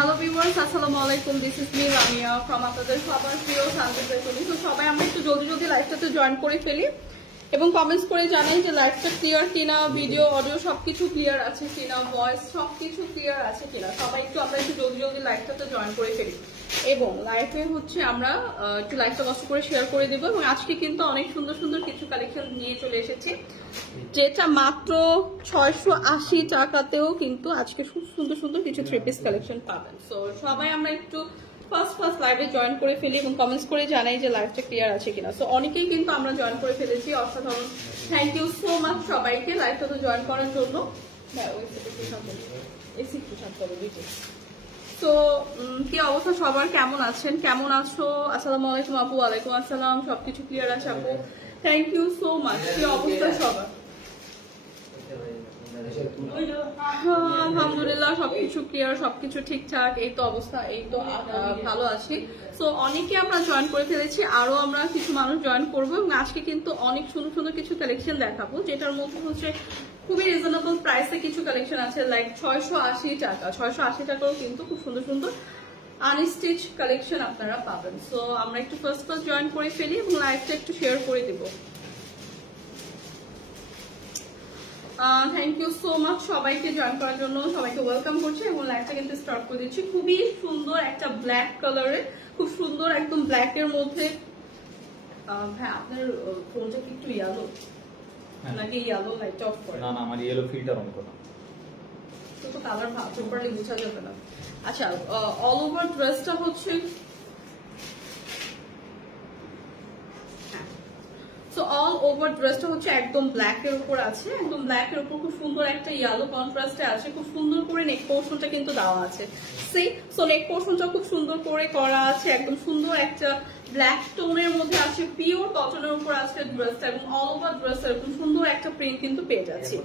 Hello viewers, আসসালামু আলাইকুম। This is me Ramiya from আপনাদের সবার প্রিয় সানজিদ ফ্যাশন। তো সবাই আমরা একটু জলদি জলদি লাইভটাতে জয়েন করে ফেলি এবং কমেন্টস করে জানাই যে লাইভটা ক্লিয়ার কিনা, ভিডিও অডিও সবকিছু ক্লিয়ার আছে কিনা, ভয়েস সবকিছু ক্লিয়ার আছে কিনা। সবাই আমরা একটু জলদি জলদি লাইভটাতে জয়েন করে ফেলি এবং লাইভে হচ্ছে আমরা একটু লাইভটা কষ্ট করে শেয়ার করে দেবো। এবং আজকে কিন্তু অনেক সুন্দর সুন্দর কিছু কালেকশন নিয়ে চলে এসেছি, যেটা মাত্র 680 টাকাতেও কিন্তু আজকে খুব সুন্দর সুন্দর কিছু থ্রি পিস কালেকশন পাবেন। সো সবাই আমরা একটু ফার্স্ট লাইভে জয়েন করে ফেলি এবং কমেন্টস করে জানাই যে লাইভটা ক্লিয়ার আছে কিনা। সো অনেকেই কিন্তু আমরা জয়েন করে ফেলেছি, অসাধারণ। থ্যাংক ইউ সো মাচ সবাইকে লাইভটাতে জয়েন করার জন্য। তো কি অবস্থা সবার, কেমন আছেন, কেমন আছো? আসসালামু আলাইকুম আপু। ওয়ালাইকুম আসসালাম। সবকিছু ক্লিয়ার আছে আপু, থ্যাংক ইউ সো মাচ। কি অবস্থা সবার? আলহামদুলিল্লাহ সবকিছু ক্লিয়ার, সবকিছু ঠিকঠাক। এই তো অবস্থা, এই তো ভালো আছি। সো অনেকে আমরা জয়েন করে ফেলেছি, আরো আমরা কিছু মানুষ জয়েন করবো এবং আজকে কিন্তু অনেক সুন্দর সুন্দর কিছু কালেকশন দেখাবো, যেটার মধ্যে হচ্ছে খুবই রিজনেবল প্রাইসে কিছু কালেকশন আছে। লাইক 680 টাকা, 680 টাকাও কিন্তু খুব সুন্দর সুন্দর আনস্টিচ কালেকশন আপনারা পাবেন। সো আমরা একটু ফার্স্ট জয়েন করে ফেলি এবং লাইভটা একটু শেয়ার করে দিব। থ্যাংক ইউ সো মাচ সবাইকে জয়েন করার জন্য, সবাইকে ওয়েলকাম করছি এবং লাইভটা কিন্তু স্টার্ট করে দিচ্ছি। খুবই সুন্দর একটা ব্ল্যাক কালারে, খুব সুন্দর একদম ব্ল্যাক এর মধ্যে। হ্যাঁ, আপনার ফোনটা কি একটু ইয়েলো নাকি ইয়েলো লাইটটা অফ করে? না না, আমার ইয়েলো ফিল্টার অন করা। তো কালার প্রপারলি বোঝা যাবে না। আচ্ছা, অল ওভার ড্রেসটা হচ্ছে অল ওভার ড্রেসটা হচ্ছে একদম ব্ল্যাক এর উপর আছে, একদম ব্ল্যাক এর উপর খুব সুন্দর একটা ইয়েলো কন্ট্রাস্টে আছে। খুব সুন্দর করে নেক পোর্শনটা কিন্তু দেওয়া আছে। সো নেক পোর্শনটা খুব সুন্দর করে করা আছে, একদম সুন্দর একটা ব্ল্যাক টোনের মধ্যে আছে, পিওর কটনের উপর আছে ড্রেসটা। এবং অল ওভার ড্রেস এরকম সুন্দর একটা প্রিন্ট কিন্তু পেয়ে যাচ্ছি।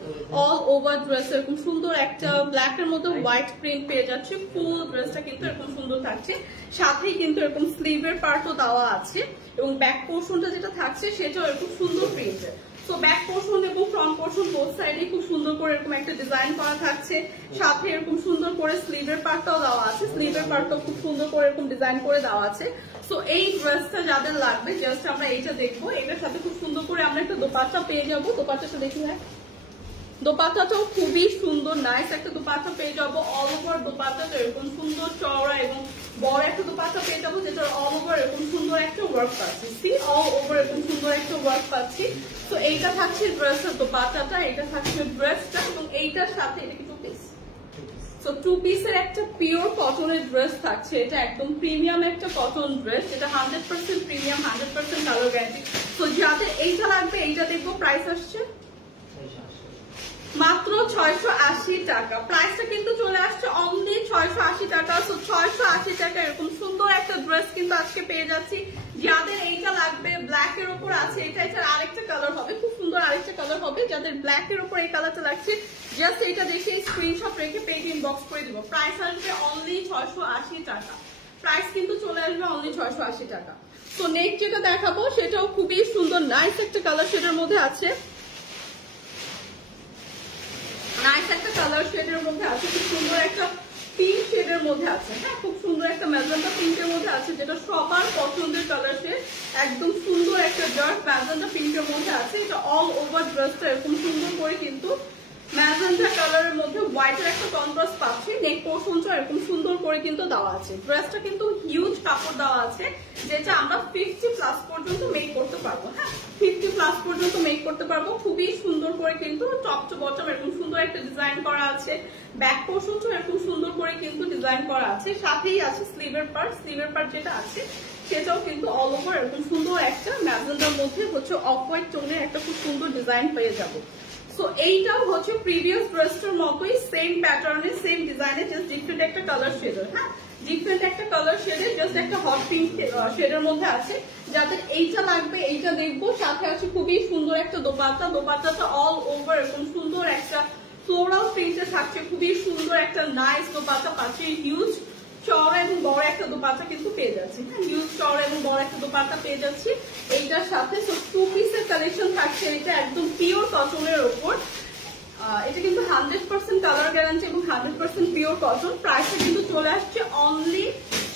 অল ওভার ড্রেস এরকম সুন্দর একটা ব্ল্যাক এর মধ্যে হোয়াইট প্রিন্ট পেয়ে যাচ্ছে। ফুল ড্রেসটা কিন্তু এরকম সুন্দর থাকছে, সাথেই কিন্তু এরকম স্লিভের পার্টও দেওয়া আছে এবং ব্যাক পোর্শনটা যেটা থাকছে সেটাও এরকম সুন্দর প্রিন্টের। তো ব্যাক পোর্শন এবং ফ্রন্ট পোর্শন বোথ সাইডে খুব সুন্দর করে এরকম একটা ডিজাইন করা থাকছে, সাথে এরকম সুন্দর করে স্লিভের পার্টটাও দেওয়া আছে। স্লিভের পার্টটাও খুব সুন্দর করে এরকম ডিজাইন করে দেওয়া আছে। সো এই ড্রেসটা যাদের লাগবে জাস্ট আমরা এইটা দেখবো। এটার সাথে খুব সুন্দর করে আমরা একটা দোপাট্টা পেয়ে যাবো। দোপাট্টাটা দেখি ভাই, দোপাট্টাটাও খুবই সুন্দর নাইস একটা দোপাট্টা পেয়ে যাবো। অল ওভার দোপাট্টাটা এরকম সুন্দর চওড়া এবং বড় একটা দোপাট্টা পেয়ে যাবো, যেটা অল ওভার এরকম সুন্দর একটা ওয়ার্ক পাচ্ছি। সি, অল ওভার এরকম সুন্দর একটা ওয়ার্ক পাচ্ছি। তো এইটা থাকছে ড্রেসের দোপাট্টাটা, এটা থাকছে ড্রেসটা এবং এইটার সাথে এটা কি টু পিস। তো টু পিসের একটা পিওর কটনের ড্রেস থাকছে। এটা একদম প্রিমিয়াম একটা কটন ড্রেস, যেটা 100% প্রিমিয়াম, 100% কালার গ্যারান্টি। তো যাদের এইটা লাগবে এইটা দেখবো। প্রাইস আসছে মাত্র 680 টাকা। প্রাইসটা কিন্তু চলে আসছে অনলি 680 টাকা। সো 680 টাকা এরকম সুন্দর একটা ড্রেস কিন্তু আজকে পেয়ে যাচ্ছি। যাদের এইটা লাগবে, ব্ল্যাক এর উপর আছে, এটার আরেকটা কালার হবে, খুব সুন্দর আরেকটা কালার হবে। যাদের ব্ল্যাক এর উপর এই কালারটা লাগছে জাস্ট এইটা দেখে স্ক্রিনশট রেখে পেজ ইনবক্স করে দিব। প্রাইস আসবে অনলি 680 টাকা। প্রাইস কিন্তু চলে আসবে অনলি 680 টাকা। তো নেক্সট যেটা দেখাবো সেটাও খুবই সুন্দর নাইস একটা কালার শেডের মধ্যে আছে, নাইস একটা কালার শেডের মধ্যে আছে, খুব সুন্দর একটা পিঙ্ক শেডের মধ্যে আছে। হ্যাঁ, খুব সুন্দর একটা ম্যাজেন্টা পিঙ্কের মধ্যে আছে, যেটা সবার পছন্দের কালার শেড। একদম সুন্দর একটা ডার্ক ম্যাজেন্টা পিঙ্কের মধ্যে আছে। এটা অল ওভার ড্রেসটা এরকম সুন্দর করে কিন্তু ম্যাজেন্টা কালারের মধ্যে হোয়াইটের একটা কন্ট্রাস্ট পাচ্ছি। নেক পোর্শনটা এরকম সুন্দর করে কিন্তু দেওয়া আছে। ড্রেসটা কিন্তু হিউজ কাপড় দেওয়া আছে, যেটা আমরা 50+ পর্যন্ত মেক করতে পারবো। হ্যাঁ, 50+ পর্যন্ত মেক করতে পারবো। খুবই সুন্দর করে কিন্তু টপ টু বটম এরকম সুন্দর একটা ডিজাইন করা আছে। ব্যাক পোর্শনটা এরকম সুন্দর করে কিন্তু ডিজাইন করা আছে, সাথেই আছে স্লিভের পার্ট। স্লিভের পার্ট যেটা আছে সেটাও কিন্তু অল ওভার এরকম সুন্দর একটা ম্যাজেন্টার মধ্যে হচ্ছে অফ হোয়াইট টোনের একটা খুব সুন্দর ডিজাইন পেয়ে যাবো। সো এইটাও হচ্ছে প্রিভিয়াস ড্রেসটার মতোই সেম প্যাটার্নে, সেম ডিজাইনে, জাস্ট ডিফারেন্ট একটা কালার শেডের। হ্যাঁ, ডিফারেন্ট একটা কালার শেডের, জাস্ট একটা হট পিঙ্ক শেডের মধ্যে আছে। যাদের এইটা লাগবে এইটা দেখবো। সাথে আছে খুবই সুন্দর একটা দোপাট্টা। দোপাট্টাটা অল ওভার এরকম সুন্দর একটা ফ্লোরাল প্রিন্টে থাকছে। খুবই সুন্দর একটা নাইস দোপাট্টা পাচ্ছে। হিউজ চওড়া এবং বড় একটা দোপাট্টা কিন্তু পেয়ে যাচ্ছি। হ্যাঁ, হিউজ চওড়া এবং বড় একটা দোপাট্টা পেয়ে যাচ্ছি এইটার সাথে। সো টু পিসের কালেকশন থাকছে। এটা একদম পিওর কটনের ওপর। এটা কিন্তু 100% কালার গ্যারান্টি এবং 100% পিওর কটন। প্রাইসটা কিন্তু চলে আসছে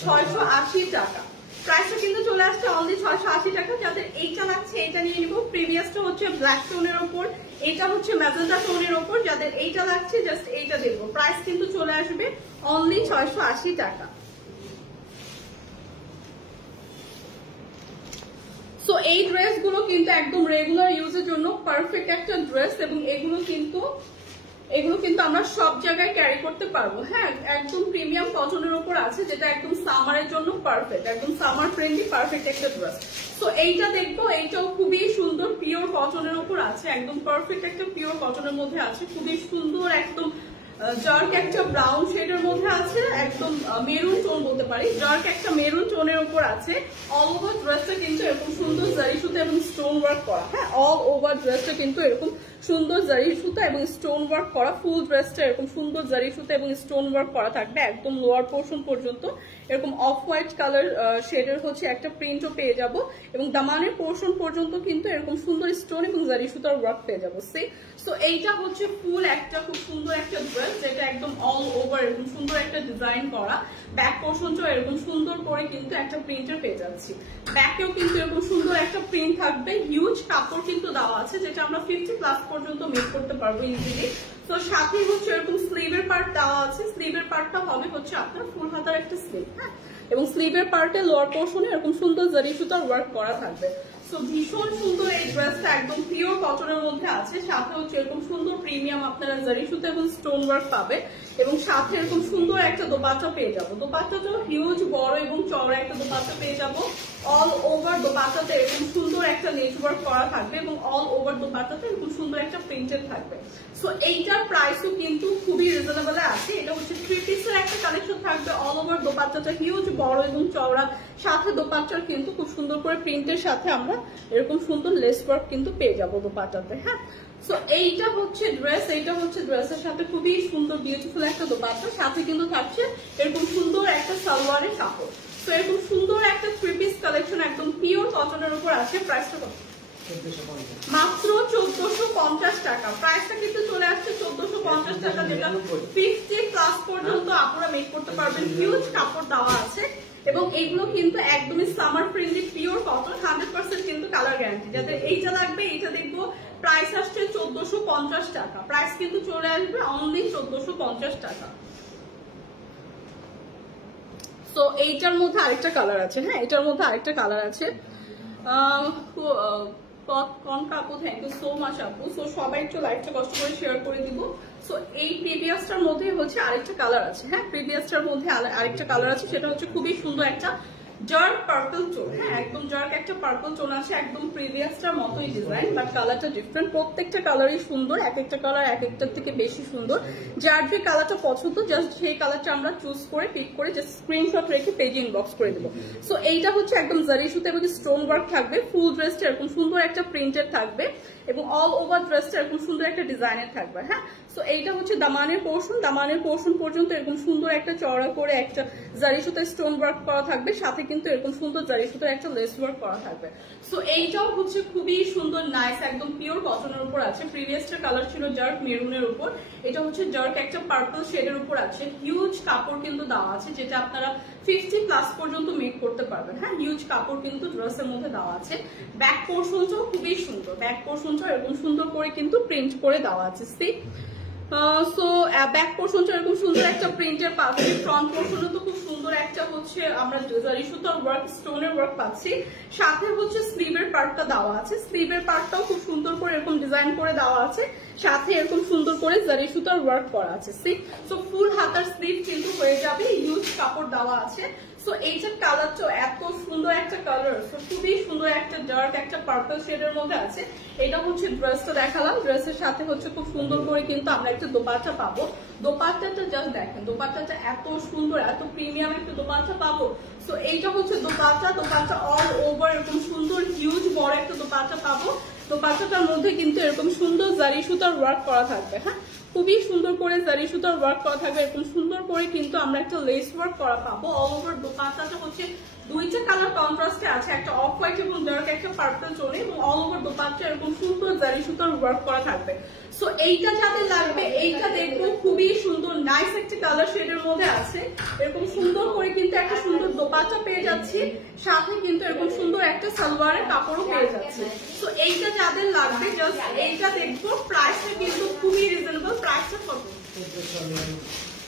680 টাকা। প্রাইসটা কিন্তু চলে আসছে অনলি 680 টাকা। যাদের এইটা লাগছে এটা নিয়ে নিব। প্রিভিয়াসটা হচ্ছে ব্ল্যাক টোনের উপর, এটা হচ্ছে ম্যাজেন্টা টোনের উপর। যাদের এইটা লাগছে জাস্ট এইটা দেখবো। প্রাইস কিন্তু চলে আসবে অনলি 680 টাকা। সো এই ড্রেসগুলো কিন্তু একদম রেগুলার ইউজের জন্য পারফেক্ট একটা ড্রেস, এবং এগুলো কিন্তু আমরা সব জায়গায় ক্যারি করতে পারবো। হ্যাঁ, একদম প্রিমিয়াম কটনের উপর আছে, যেটা একদম সামারের জন্য পারফেক্ট, একদম সামার ফ্রেন্ডলি পারফেক্ট একটা ড্রেস। সো এইটা দেখবো, এইটাও খুবই সুন্দর পিওর কটনের উপর আছে, একদম পারফেক্ট একটা পিওর কটনের মধ্যে আছে, খুবই সুন্দর একদম ডার্ক একটা ব্রাউন শেডের মধ্যে আছে, একদম মেরুন টোন বলতে পারি, ডার্ক একটা মেরুন টোনের উপর আছে। অল ওভার ড্রেসটা কিন্তু এরকম সুন্দর জারি সুতা এবং স্টোন ওয়ার্ক করা। হ্যাঁ, অল ওভার ড্রেসটা কিন্তু এরকম সুন্দর জারি সুতা এবং স্টোন ওয়ার্ক করা। ফুল ড্রেসটা এরকম সুন্দর জারি সুতা এবং স্টোন ওয়ার্ক করা থাকবে একদম লোয়ার পোর্শন পর্যন্ত। এরকম অফ হোয়াইট কালার শেডের হচ্ছে একটা প্রিন্টও পেয়ে যাব, এবং দামানের পোর্শন পর্যন্ত কিন্তু এরকম সুন্দর স্টোন এবং জারি সুতার ওয়ার্ক পেয়ে যাবো। সো এইটা হচ্ছে ফুল একটা খুব সুন্দর একটা ড্রেস, যেটা একদম অল ওভার এরকম সুন্দর একটা ডিজাইন করা। ব্যাক পোর্শনটাও এরকম সুন্দর করে কিন্তু একটা প্রিন্টের পেয়ে যাচ্ছি। ব্যাকেও কিন্তু এরকম সুন্দর একটা প্রিন্ট থাকবে। হিউজ কাপড় কিন্তু দেওয়া আছে, যেটা আমরা 50+ পর্যন্ত মেক করতে পারবো ইজিলি। তো সাথে হচ্ছে এরকম স্লিভের পার্ট দেওয়া আছে। স্লিভের পার্টটা হবে হচ্ছে আপনার ফুল হাতার একটা স্লিভ। হ্যাঁ, এবং স্লিভের পার্টে লোয়ার পোর্শনে এরকম সুন্দর জারি সুতার ওয়ার্ক করা থাকবে। সো ভীষণ সুন্দর এই ড্রেসটা, একদম পিওর কটনের মধ্যে আছে। সাথে হচ্ছে এরকম সুন্দর প্রিমিয়াম আপনারা জারি সুতা এবং স্টোন ওয়ার্ক পাবে, এবং সাথে এরকম সুন্দর একটা দোপাট্টা পেয়ে যাবো। দোপাট্টাটাও হিউজ বড় এবং চওড়া একটা দোপাট্টা পেয়ে যাবো। অল ওভার দোপাট্টাতে এরকম সুন্দর একটা নেট ওয়ার্ক করা থাকবে, এবং অল ওভার দোপাট্টাতে এরকম সুন্দর একটা প্রিন্টেড থাকবে। সো এইটার প্রাইসও কিন্তু খুবই রিজনেবল আছে। এটা হচ্ছে 3 পিসের একটা কালেকশন থাকবে। অল ওভার দোপাট্টাটা হিউজ বড় এবং চওড়া, সাথে দোপাট্টার কিন্তু খুব সুন্দর করে প্রিন্টের সাথে আমরা এরকম সুন্দর লেস ওয়ার্ক কিন্তু পেয়ে যাবো দোপাট্টাতে। হ্যাঁ, সো এইটা হচ্ছে ড্রেস, এইটা হচ্ছে ড্রেসের সাথে খুবই সুন্দর বিউটিফুল একটা দোপাট্টা, সাথে কিন্তু থাকছে এরকম সুন্দর একটা সালোয়ারের কাপড়। তো এরকম সুন্দর একটা 3 পিস কালেকশন একদম পিওর কটনের উপর আছে। প্রাইসটা কত? মাত্র 1450 টাকা। প্রাইসটা কিন্তু চলে আসছে 1450 টাকা, যেটা 50+ পর্যন্ত আপনারা মেক করতে পারবেন। হিউজ কাপড় দেওয়া আছে, এবং এইগুলো কিন্তু একদমই সামার ফ্রেন্ডলি পিওর কটন, 100% কিন্তু কালার গ্যারান্টি। যাদের এইটা লাগবে এইটা দেখবো। প্রাইস আসছে 1450 টাকা। প্রাইস কিন্তু চলে আসবে অনলি 1450 টাকা। তো এইটার মধ্যে আরেকটা কালার আছে। হ্যাঁ, এটার মধ্যে আরেকটা কালার আছে। আপু থ্যাংক ইউ সো মাচ আপু। সো সবাই একটু লাইভটা কষ্ট করে শেয়ার করে দিব। সো এই প্রিভিয়াসটার মধ্যে হচ্ছে আরেকটা কালার আছে। হ্যাঁ, প্রিভিয়াসটার মধ্যে আরেকটা কালার আছে, সেটা হচ্ছে খুবই সুন্দর একটা ডার্ক পার্পল টোন। হ্যাঁ, একদম ডার্ক একটা পার্পল টোন আছে, একদম প্রিভিয়াসটার মতোই ডিজাইন, বাট কালারটা ডিফারেন্ট। প্রত্যেকটা কালারই সুন্দর, এক একটা কালার এক একটার থেকে বেশি সুন্দর। যার যে কালারটা পছন্দ জাস্ট সেই কালারটা আমরা চুজ করে পিক করে জাস্ট স্ক্রিনশট রেখে পেজে ইনবক্স করে দেবো। সো এইটা হচ্ছে একদম জারি সুতা এবং স্টোন ওয়ার্ক থাকবে। ফুল ড্রেসটা এরকম সুন্দর একটা প্রিন্টেড থাকবে, এবং অল ওভার ড্রেসটা এরকম সুন্দর একটা ডিজাইনের থাকবে। হ্যাঁ, সো এইটা হচ্ছে দামানের পোর্শন। দামানের পোর্শন পর্যন্ত এরকম সুন্দর একটা চওড়া করে একটা জারি সুতা স্টোন ওয়ার্ক করা থাকবে, সাথে কিন্তু এরকম সুন্দর জারি সুতার একটা লেস ওয়ার্ক করা থাকবে। সো এইটাও হচ্ছে খুবই সুন্দর নাইস, একদম পিওর কটনের উপর আছে। প্রিভিয়াসটার কালার ছিল ডার্ক মেরুনের উপর, এটা হচ্ছে ডার্ক একটা পার্পল শেডের উপর আছে। হিউজ কাপড় কিন্তু দেওয়া আছে, যেটা আপনারা 50+ পর্যন্ত মেক করতে পারবেন। হ্যাঁ, হিউজ কাপড় কিন্তু ড্রেসের মধ্যে দেওয়া আছে। ব্যাক পোর্শনটাও খুবই সুন্দর, ব্যাক পোর্শনটাও এরকম সুন্দর করে কিন্তু প্রিন্ট করে দেওয়া আছে। সো ব্যাক পোর্শনটা এরকম সুন্দর একটা প্রিন্টের পাচ্ছি। ফ্রন্ট পোর্শনে তো খুব সুন্দর একটা হচ্ছে আমরা জারি সুতার ওয়ার্ক স্টোনের ওয়ার্ক পাচ্ছি, সাথে হচ্ছে স্লিভের পার্টটা দেওয়া আছে। স্লিভের পার্টটাও খুব সুন্দর করে এরকম ডিজাইন করে দেওয়া আছে, সাথে এরকম সুন্দর করে জারি সুতার ওয়ার্ক করা আছে। সো ফুল হাতার স্লিভ কিন্তু হয়ে যাবে, হিউজ কাপড় দেওয়া আছে। সো এইটার কালারটা এত সুন্দর একটা কালার, খুবই সুন্দর একটা ডার্ক একটা পার্পল শেডের মধ্যে আছে। এটা হচ্ছে ড্রেসটা দেখালাম, ড্রেসের সাথে হচ্ছে খুব সুন্দর করে কিন্তু আমরা একটা দোপাট্টা পাবো। দোপাট্টাটা জাস্ট দেখেন, দোপাট্টাটা এত সুন্দর, এত প্রিমিয়াম একটা দোপাট্টা পাবো। সো এইটা হচ্ছে দোপাট্টা। দোপাট্টা অল ওভার এরকম সুন্দর হিউজ বড় একটা দোপাট্টা পাবো। দোপাট্টাটার মধ্যে কিন্তু এরকম সুন্দর জারি সুতার ওয়ার্ক করা থাকবে। হ্যাঁ, খুবই সুন্দর করে জারি সুতার ওয়ার্ক করা থাকবে, এরকম সুন্দর করে করে কিন্তু আমরা একটা লেস ওয়ার্ক করা পাবো। অল ওভার দোপাট্টাটা হচ্ছে দুইটা কালার কন্ট্রাস্টে আছে, একটা অফ হোয়াইট এবং ডার্ক একটা পার্পল টোনে, এবং অল ওভার দোপাট্টা এরকম সুন্দর জারি সুতার ওয়ার্ক করা থাকবে। সো এইটা যাদের লাগবে এইটা দেখবো, খুবই সুন্দর নাইস একটা কালার শেডের মধ্যে আছে। এরকম সুন্দর করে কিন্তু একটা সুন্দর দোপাট্টা পেয়ে যাচ্ছি, সাথে কিন্তু এরকম সুন্দর একটা সালোয়ারের কাপড়ও পেয়ে যাচ্ছে। সো এইটা যাদের লাগবে জাস্ট এইটা দেখবো। প্রাইসটা কিন্তু খুবই রিজনেবল, প্রাইসটা কত?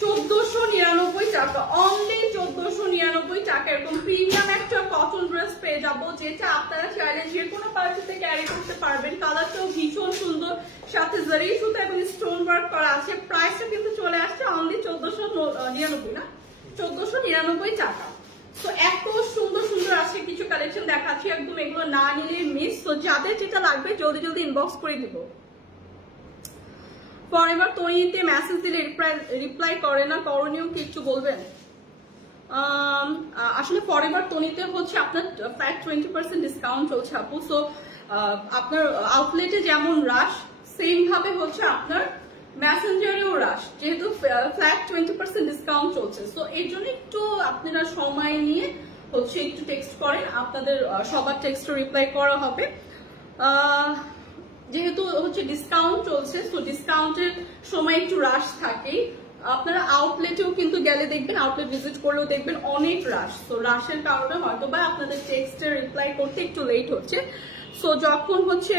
1499 টাকা, অনলি 1499 টাকা। এরকম প্রিমিয়াম একটা কটন ড্রেস পেয়ে যাবো, যেটা আপনারা চাইলে যে কোনো পার্টিতে ক্যারি করতে পারবেন। কালারটাও ভীষণ সুন্দর, সাথে জারি সুতা এবং স্টোন ওয়ার্ক করা আছে। প্রাইসটা কিন্তু চলে আসছে অনলি 1499 না, 1499 টাকা। তো এত সুন্দর সুন্দর আছে কিছু কালেকশন দেখাচ্ছি, একদম এগুলো না নিলে মিস। তো যাদের যেটা লাগবে জলদি জলদি ইনবক্স করে দিব। ফরএভার তৈরিতে মেসেজ দিলে রিপ্লাই করে না, করণীয় কি একটু বলবেন? আসলে ফরএভার তৈরিতে হচ্ছে আপনার ফ্ল্যাট 20% ডিসকাউন্ট চলছে আপু। সো আপনার আউটলেটে যেমন রাশ, সেম ভাবে হচ্ছে আপনার মেসেঞ্জারেও রাশ, যেহেতু ফ্ল্যাট 20% ডিসকাউন্ট চলছে। সো এর জন্য একটু আপনারা সময় নিয়ে হচ্ছে একটু টেক্সট করেন, আপনাদের সবার টেক্সট রিপ্লাই করা হবে। যেহেতু হচ্ছে ডিসকাউন্ট চলছে, তো ডিসকাউন্টের সময় একটু রাশ থাকেই। আপনারা আউটলেটেও কিন্তু গেলে দেখবেন, আউটলেট ভিজিট করলেও দেখবেন অনেক রাশ। তো রাশের কারণে হয়তো বা আপনাদের টেক্সটের রিপ্লাই করতে একটু লেট হচ্ছে। সো যখন হচ্ছে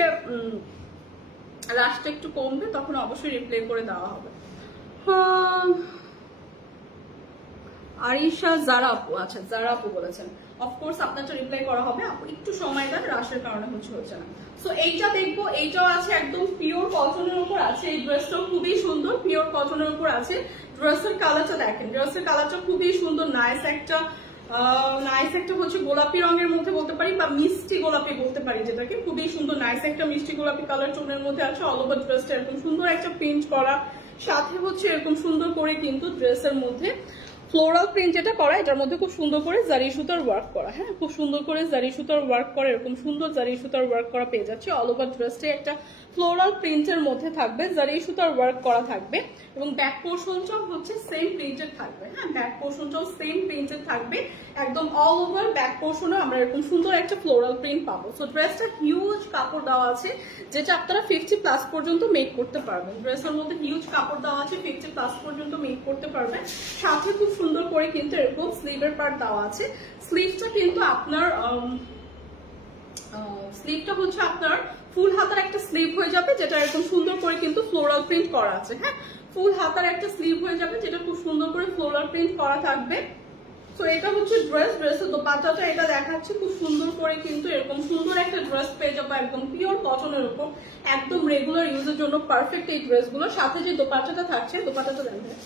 রাশটা একটু কমবে তখন অবশ্যই রিপ্লাই করে দেওয়া হবে। আরিশা জারা আপু, আচ্ছা জারা আপু বলেছেন, অফকোর্স আপনারটা রিপ্লাই করা হবে আপু, একটু সময় দেন, রাশের কারণে হচ্ছে না। সো এইটা দেখবো, এইটাও আছে একদম পিওর কটনের উপর আছে। এই ড্রেসটাও খুবই সুন্দর, পিওর কটনের উপর আছে। ড্রেসের কালারটা দেখেন, ড্রেসের কালারটা খুবই সুন্দর, নাইস একটা হচ্ছে গোলাপি রঙের মধ্যে বলতে পারি, বা মিষ্টি গোলাপি বলতে পারি যেটাকে। খুবই সুন্দর নাইস একটা মিষ্টি গোলাপি কালার টোনের মধ্যে আছে। অল ওভার ড্রেসটা এরকম সুন্দর একটা প্রিন্ট করা, সাথে হচ্ছে এরকম সুন্দর করে কিন্তু ড্রেসের মধ্যে ফ্লোরাল প্রিন্ট যেটা করা, এটার মধ্যে খুব সুন্দর করে জারি সুতার ওয়ার্ক করা। হ্যাঁ, খুব সুন্দর করে জারি সুতার ওয়ার্ক করা, এরকম সুন্দর জারি সুতার ওয়ার্ক করা পেয়ে যাচ্ছে। অল ওভার ড্রেসটা একটা ফ্লোরাল প্রিন্টের মধ্যে থাকবে, জারি সুতার ওয়ার্ক করা থাকবে, এবং ব্যাক পোর্শনটাও হচ্ছে সেম প্রিন্টেড থাকবে। হ্যাঁ, ব্যাক পোর্শনটাও সেম প্রিন্টেড থাকবে, একদম অল ওভার ব্যাক পোর্শনে আমরা এরকম সুন্দর একটা ফ্লোরাল প্রিন্ট পাবো। সো ড্রেসটা হিউজ কাপড় দেওয়া আছে, যেটা আপনারা 50+ পর্যন্ত মেক করতে পারবেন। ড্রেসের মধ্যে হিউজ কাপড় দেওয়া আছে, 50+ পর্যন্ত মেক করতে পারবেন। সাথে খুব সুন্দর করে কিন্তু এরকম স্লিভের পার্ট দেওয়া আছে। স্লিভটা কিন্তু আপনার স্লিভটা হচ্ছে আপনার ফুল হাতার একটা স্লিভ হয়ে যাবে, যেটা এরকম সুন্দর করে কিন্তু ফ্লোরাল প্রিন্ট করা আছে। হ্যাঁ, ফুল হাতার একটা স্লিভ হয়ে যাবে, যেটা খুব সুন্দর করে ফ্লোরাল প্রিন্ট করা থাকবে। তো এটা হচ্ছে ড্রেসের দোপাট্টাটা এটা দেখাচ্ছে, খুব সুন্দর করে কিন্তু এরকম সুন্দর একটা ড্রেস পেয়ে যাবো, একদম পিওর কটনের উপর, একদম রেগুলার ইউজের জন্য পারফেক্ট এই ড্রেসগুলো। সাথে যে দোপাট্টাটা থাকছে, দোপাট্টাটা দেখবেন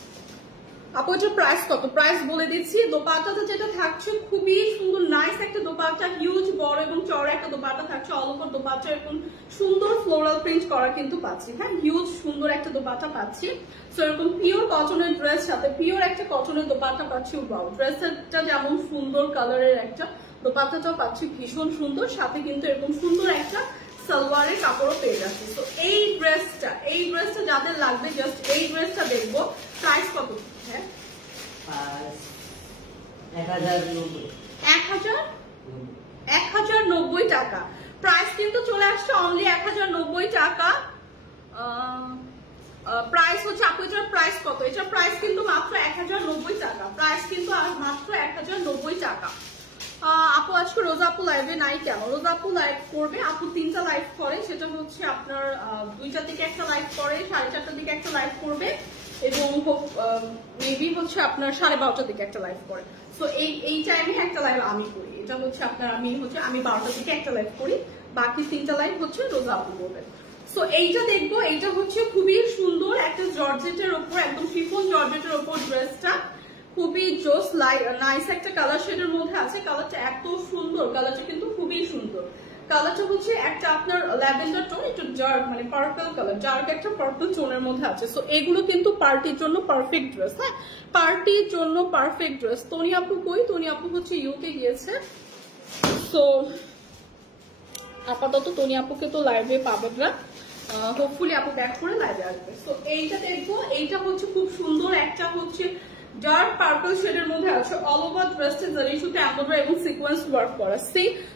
আপু, এটার প্রাইস কত? প্রাইস বলে দিচ্ছি। দোপাট্টাটা যেটা থাকছে খুবই সুন্দর নাইস একটা দোপাট্টা, হিউজ বড় এবং চড়া একটা দোপাট্টা থাকছে। অল ওভার দোপাট্টা এরকম সুন্দর ফ্লোরাল প্রিন্ট করা কিন্তু পাচ্ছি। হ্যাঁ, হিউজ সুন্দর একটা দোপাট্টা পাচ্ছি। সো এরকম পিওর কটনের ড্রেস, সাথে পিওর একটা কটনের দোপাট্টা পাচ্ছি। ওয়াও, ড্রেসটা যেমন সুন্দর কালারের একটা, দোপাট্টাটাও পাচ্ছি ভীষণ সুন্দর, সাথে কিন্তু এরকম সুন্দর একটা সালোয়ারের কাপড়ও পেয়ে যাচ্ছে। তো এই ড্রেসটা যাদের লাগবে জাস্ট এই ড্রেসটা দেখবো। প্রাইস কত? হ্যাঁ, 1090 টাকা। প্রাইস কিন্তু চলে আসছে অনলি 1090 টাকা। প্রাইস হচ্ছে আপু, এটার প্রাইস কত? এটার প্রাইস কিন্তু মাত্র 1090 টাকা। প্রাইস কিন্তু আর মাত্র 1090 টাকা। আপু আজকে রোজা আপু লাইভে নাই কেন? রোজা আপু লাইভ করবে, আপু 3টা লাইভ করে, সেটা হচ্ছে আপনার 2টার দিকে একটা লাইভ করে, 4:30টার দিকে একটা লাইভ করবে, এবং মেবি হচ্ছে আপনার 12:30টার দিকে একটা লাইভ করে। সো এই টাইমে একটা লাইভ আমি করি, এটা হচ্ছে আপনার আমি 12টার দিকে একটা লাইভ করি, বাকি 3টা লাইভ হচ্ছে রোজা আপু করবে। সো এইটা দেখবো, এইটা হচ্ছে খুবই সুন্দর একটা জর্জেটের ওপর, একদম শিফন জর্জেটের ওপর ড্রেসটা খুবই জোস নাইস একটা কালার শেডের মধ্যে আছে। কালারটা এত সুন্দর, কালারটা কিন্তু খুবই সুন্দর। কালারটা হচ্ছে একটা আপনার ল্যাভেন্ডার টোন, একটু ডার্ক মানে পার্পল কালার, ডার্ক একটা পার্পল টোনের মধ্যে আছে। সো এগুলো কিন্তু পার্টির জন্য পারফেক্ট ড্রেস। হ্যাঁ, পার্টির জন্য পারফেক্ট ড্রেস। তনি আপু কই? তনি আপু হচ্ছে ইউকে গিয়েছে। সো আপাতত তনি আপুকে তো লাইভে পাবেন না, হোপফুলি আপু ব্যাক করে লাইভে আসবে। সো এইটা দেখবো, এইটা হচ্ছে খুব সুন্দর একটা হচ্ছে ডার্ক পার্পল শেডের মধ্যে আছে, অল ওভার ড্রেসটা জারি সুতে এমব্রয়ডারি এবং সিকোয়েন্স ওয়ার্ক করা।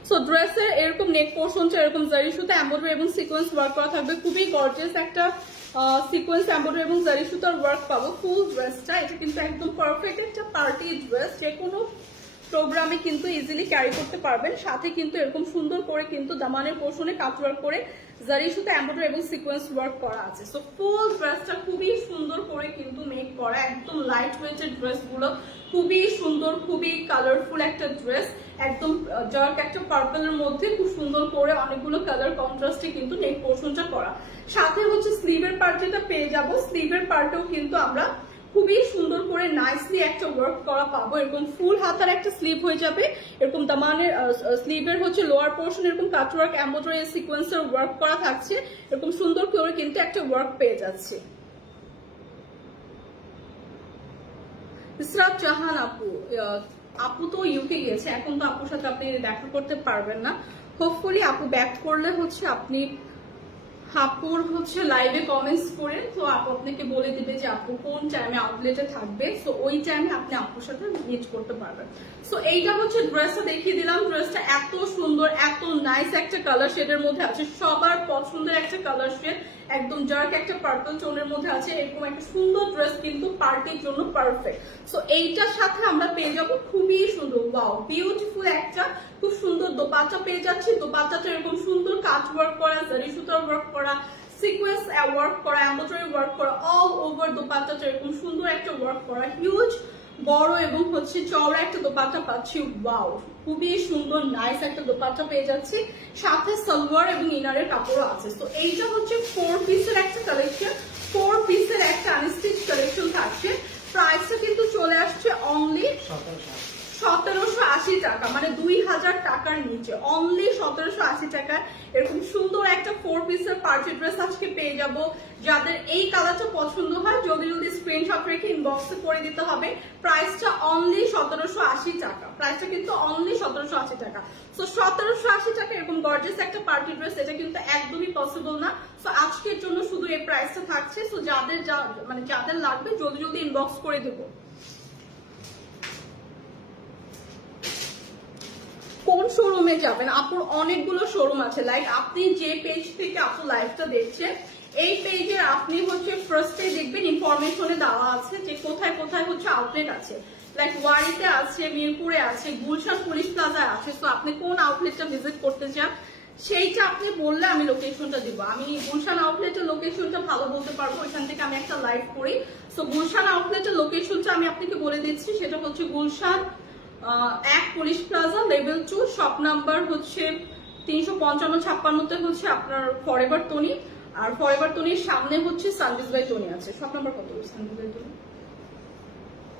সো ড্রেসের এরকম নেক পোর্শনটা এরকম জারি সুতে এমব্রয়ডারি এবং সিকোয়েন্স ওয়ার্ক করা থাকবে, খুবই গর্জিয়াস একটা সিকোয়েন্স এমব্রয়ডারি এবং জারি সুতার ওয়ার্ক পাবো ফুল ড্রেসটা। এটা কিন্তু একদম পারফেক্ট একটা পার্টি ড্রেস, যে কোনো প্রোগ্রামে কিন্তু ইজিলি ক্যারি করতে পারবেন। সাথে কিন্তু এরকম সুন্দর করে কিন্তু দামানের পোর্শনে কাটওয়ার্ক করে জারি সুতা এমব্রয়ডারি এবং সিকোয়েন্স ওয়ার্ক করা আছে। সো ফুল ড্রেসটা খুবই সুন্দর করে কিন্তু মেক করা, একদম লাইট ওয়েটেড ড্রেস গুলো খুবই সুন্দর, খুবই কালারফুল একটা ড্রেস, একদম ডার্ক একটা পার্পলের মধ্যে খুব সুন্দর করে অনেকগুলো কালার কন্ট্রাস্টে কিন্তু নেক পোর্শনটা করা। সাথে হচ্ছে স্লিভের পার্ট যেটা পেয়ে যাবো, স্লিভের পার্টেও কিন্তু আমরা খুবই সুন্দর করে নাইসলি একটা ওয়ার্ক করা পাবো। এরকম ফুল হাতার একটা স্লিভ হয়ে যাবে, এরকম দামানের স্লিভের হচ্ছে লোয়ার পোর্শন এরকম কাটওয়ার্ক এমব্রয়ডারি সিকোয়েন্সের ওয়ার্ক করা থাকছে, এরকম সুন্দর করে কিন্তু একটা ওয়ার্ক পেয়ে যাচ্ছে। ইসরাত জাহান আপু তো ইউকে গিয়েছে, এখন তো আপুর সাথে আপনি দেখা করতে পারবেন না। হোপফুলি আপু ব্যাক করলে হচ্ছে আপনি আপুর হচ্ছে লাইভে কমেন্টস করে, তো আপু আপনাকে বলে দিবে যে আপু কোন টাইমে আউটলেটে থাকবে, সো ওই টাইমে আপনি আপুর সাথে মিট করতে পারবেন। সো এইটা হচ্ছে ড্রেসটা দেখিয়ে দিলাম। ড্রেসটা এত সুন্দর, এত নাইস একটা কালার শেডের মধ্যে আছে, সবার পছন্দের একটা কালার শেড, একদম ডার্ক একটা পার্পল টোনের মধ্যে আছে। এরকম একটা সুন্দর ড্রেস কিন্তু পার্টির জন্য পারফেক্ট। সো এইটার সাথে আমরা পেয়ে যাবো খুবই সুন্দর, ওয়াও বিউটিফুল একটা খুব সুন্দর দোপাট্টা পেয়ে যাচ্ছি। দোপাট্টাটা এরকম সুন্দর কাট ওয়ার্ক করা, জারি সুতার ওয়ার্ক করা, সিকোয়েন্স ওয়ার্ক করা, এমব্রয়ডারি ওয়ার্ক করা, অল ওভার দোপাট্টাটা এরকম সুন্দর একটা ওয়ার্ক করা, হিউজ বড় এবং হচ্ছে চওড়া একটা দোপাট্টা পাচ্ছি। ওয়াও খুবই সুন্দর নাইস একটা দোপাট্টা পেয়ে যাচ্ছি, সাথে সালোয়ার এবং ইনারের কাপড়ও আছে। তো এইটা হচ্ছে 4 পিসের একটা কালেকশন, 4 পিসের একটা আনস্টিচ কালেকশন থাকছে। প্রাইসটা কিন্তু চলে আসছে অনলি 1780 টাকা, মানে 2000 টাকার নিচে, অনলি 1780 টাকায় এরকম সুন্দর একটা 4 পিসের পার্টি ড্রেস আজকে পেয়ে যাব। যাদের এই কালারটা পছন্দ হয় জলদি জলদি স্ক্রিনশট রেখে ইনবক্সে করে দিতে হবে। প্রাইসটা অনলি 1780 টাকা, প্রাইসটা কিন্তু অনলি 1780 টাকা। সো 1780 টাকা এরকম গর্জিয়াস একটা পার্টি ড্রেস, এটা কিন্তু একদমই পসিবল না। সো আজকের জন্য শুধু এই প্রাইসটা থাকছে। সো যাদের লাগবে জলদি জলদি ইনবক্স করে দেবো। কোন শোরুমে যাবেন? আপুর অনেকগুলো শোরুম আছে, লাইক আপনি যে পেজ থেকে আপু লাইভটা দেখছেন এই পেজে আপনি হচ্ছে ফার্স্টে দেখবেন ইনফরমেশনে দেওয়া আছে যে কোথায় কোথায় হচ্ছে আউটলেট আছে, লাইক ওয়ারিতে আছে, মিরপুরে আছে, গুলশান পুলিশ প্লাজায় আছে। সো আপনি কোন আউটলেটটা ভিজিট করতে চান সেইটা আপনি বললে আমি লোকেশনটা দিব। আমি গুলশান আউটলেটের লোকেশনটা ভালো বলতে পারবো, এখান থেকে আমি একটা লাইভ করি। সো গুলশান আউটলেটের লোকেশনটা আমি আপনাকে বলে দিচ্ছি, সেটা হচ্ছে Gulshan 1 police plaza level 2, shop number হচ্ছে 355-56-তে হচ্ছে আপনার ফরএভার টনি, আর ফরএভার টনির সামনে হচ্ছে সানভিজ বাই টনি আছে। শপ নাম্বার কত? সানভিজ বাই টনি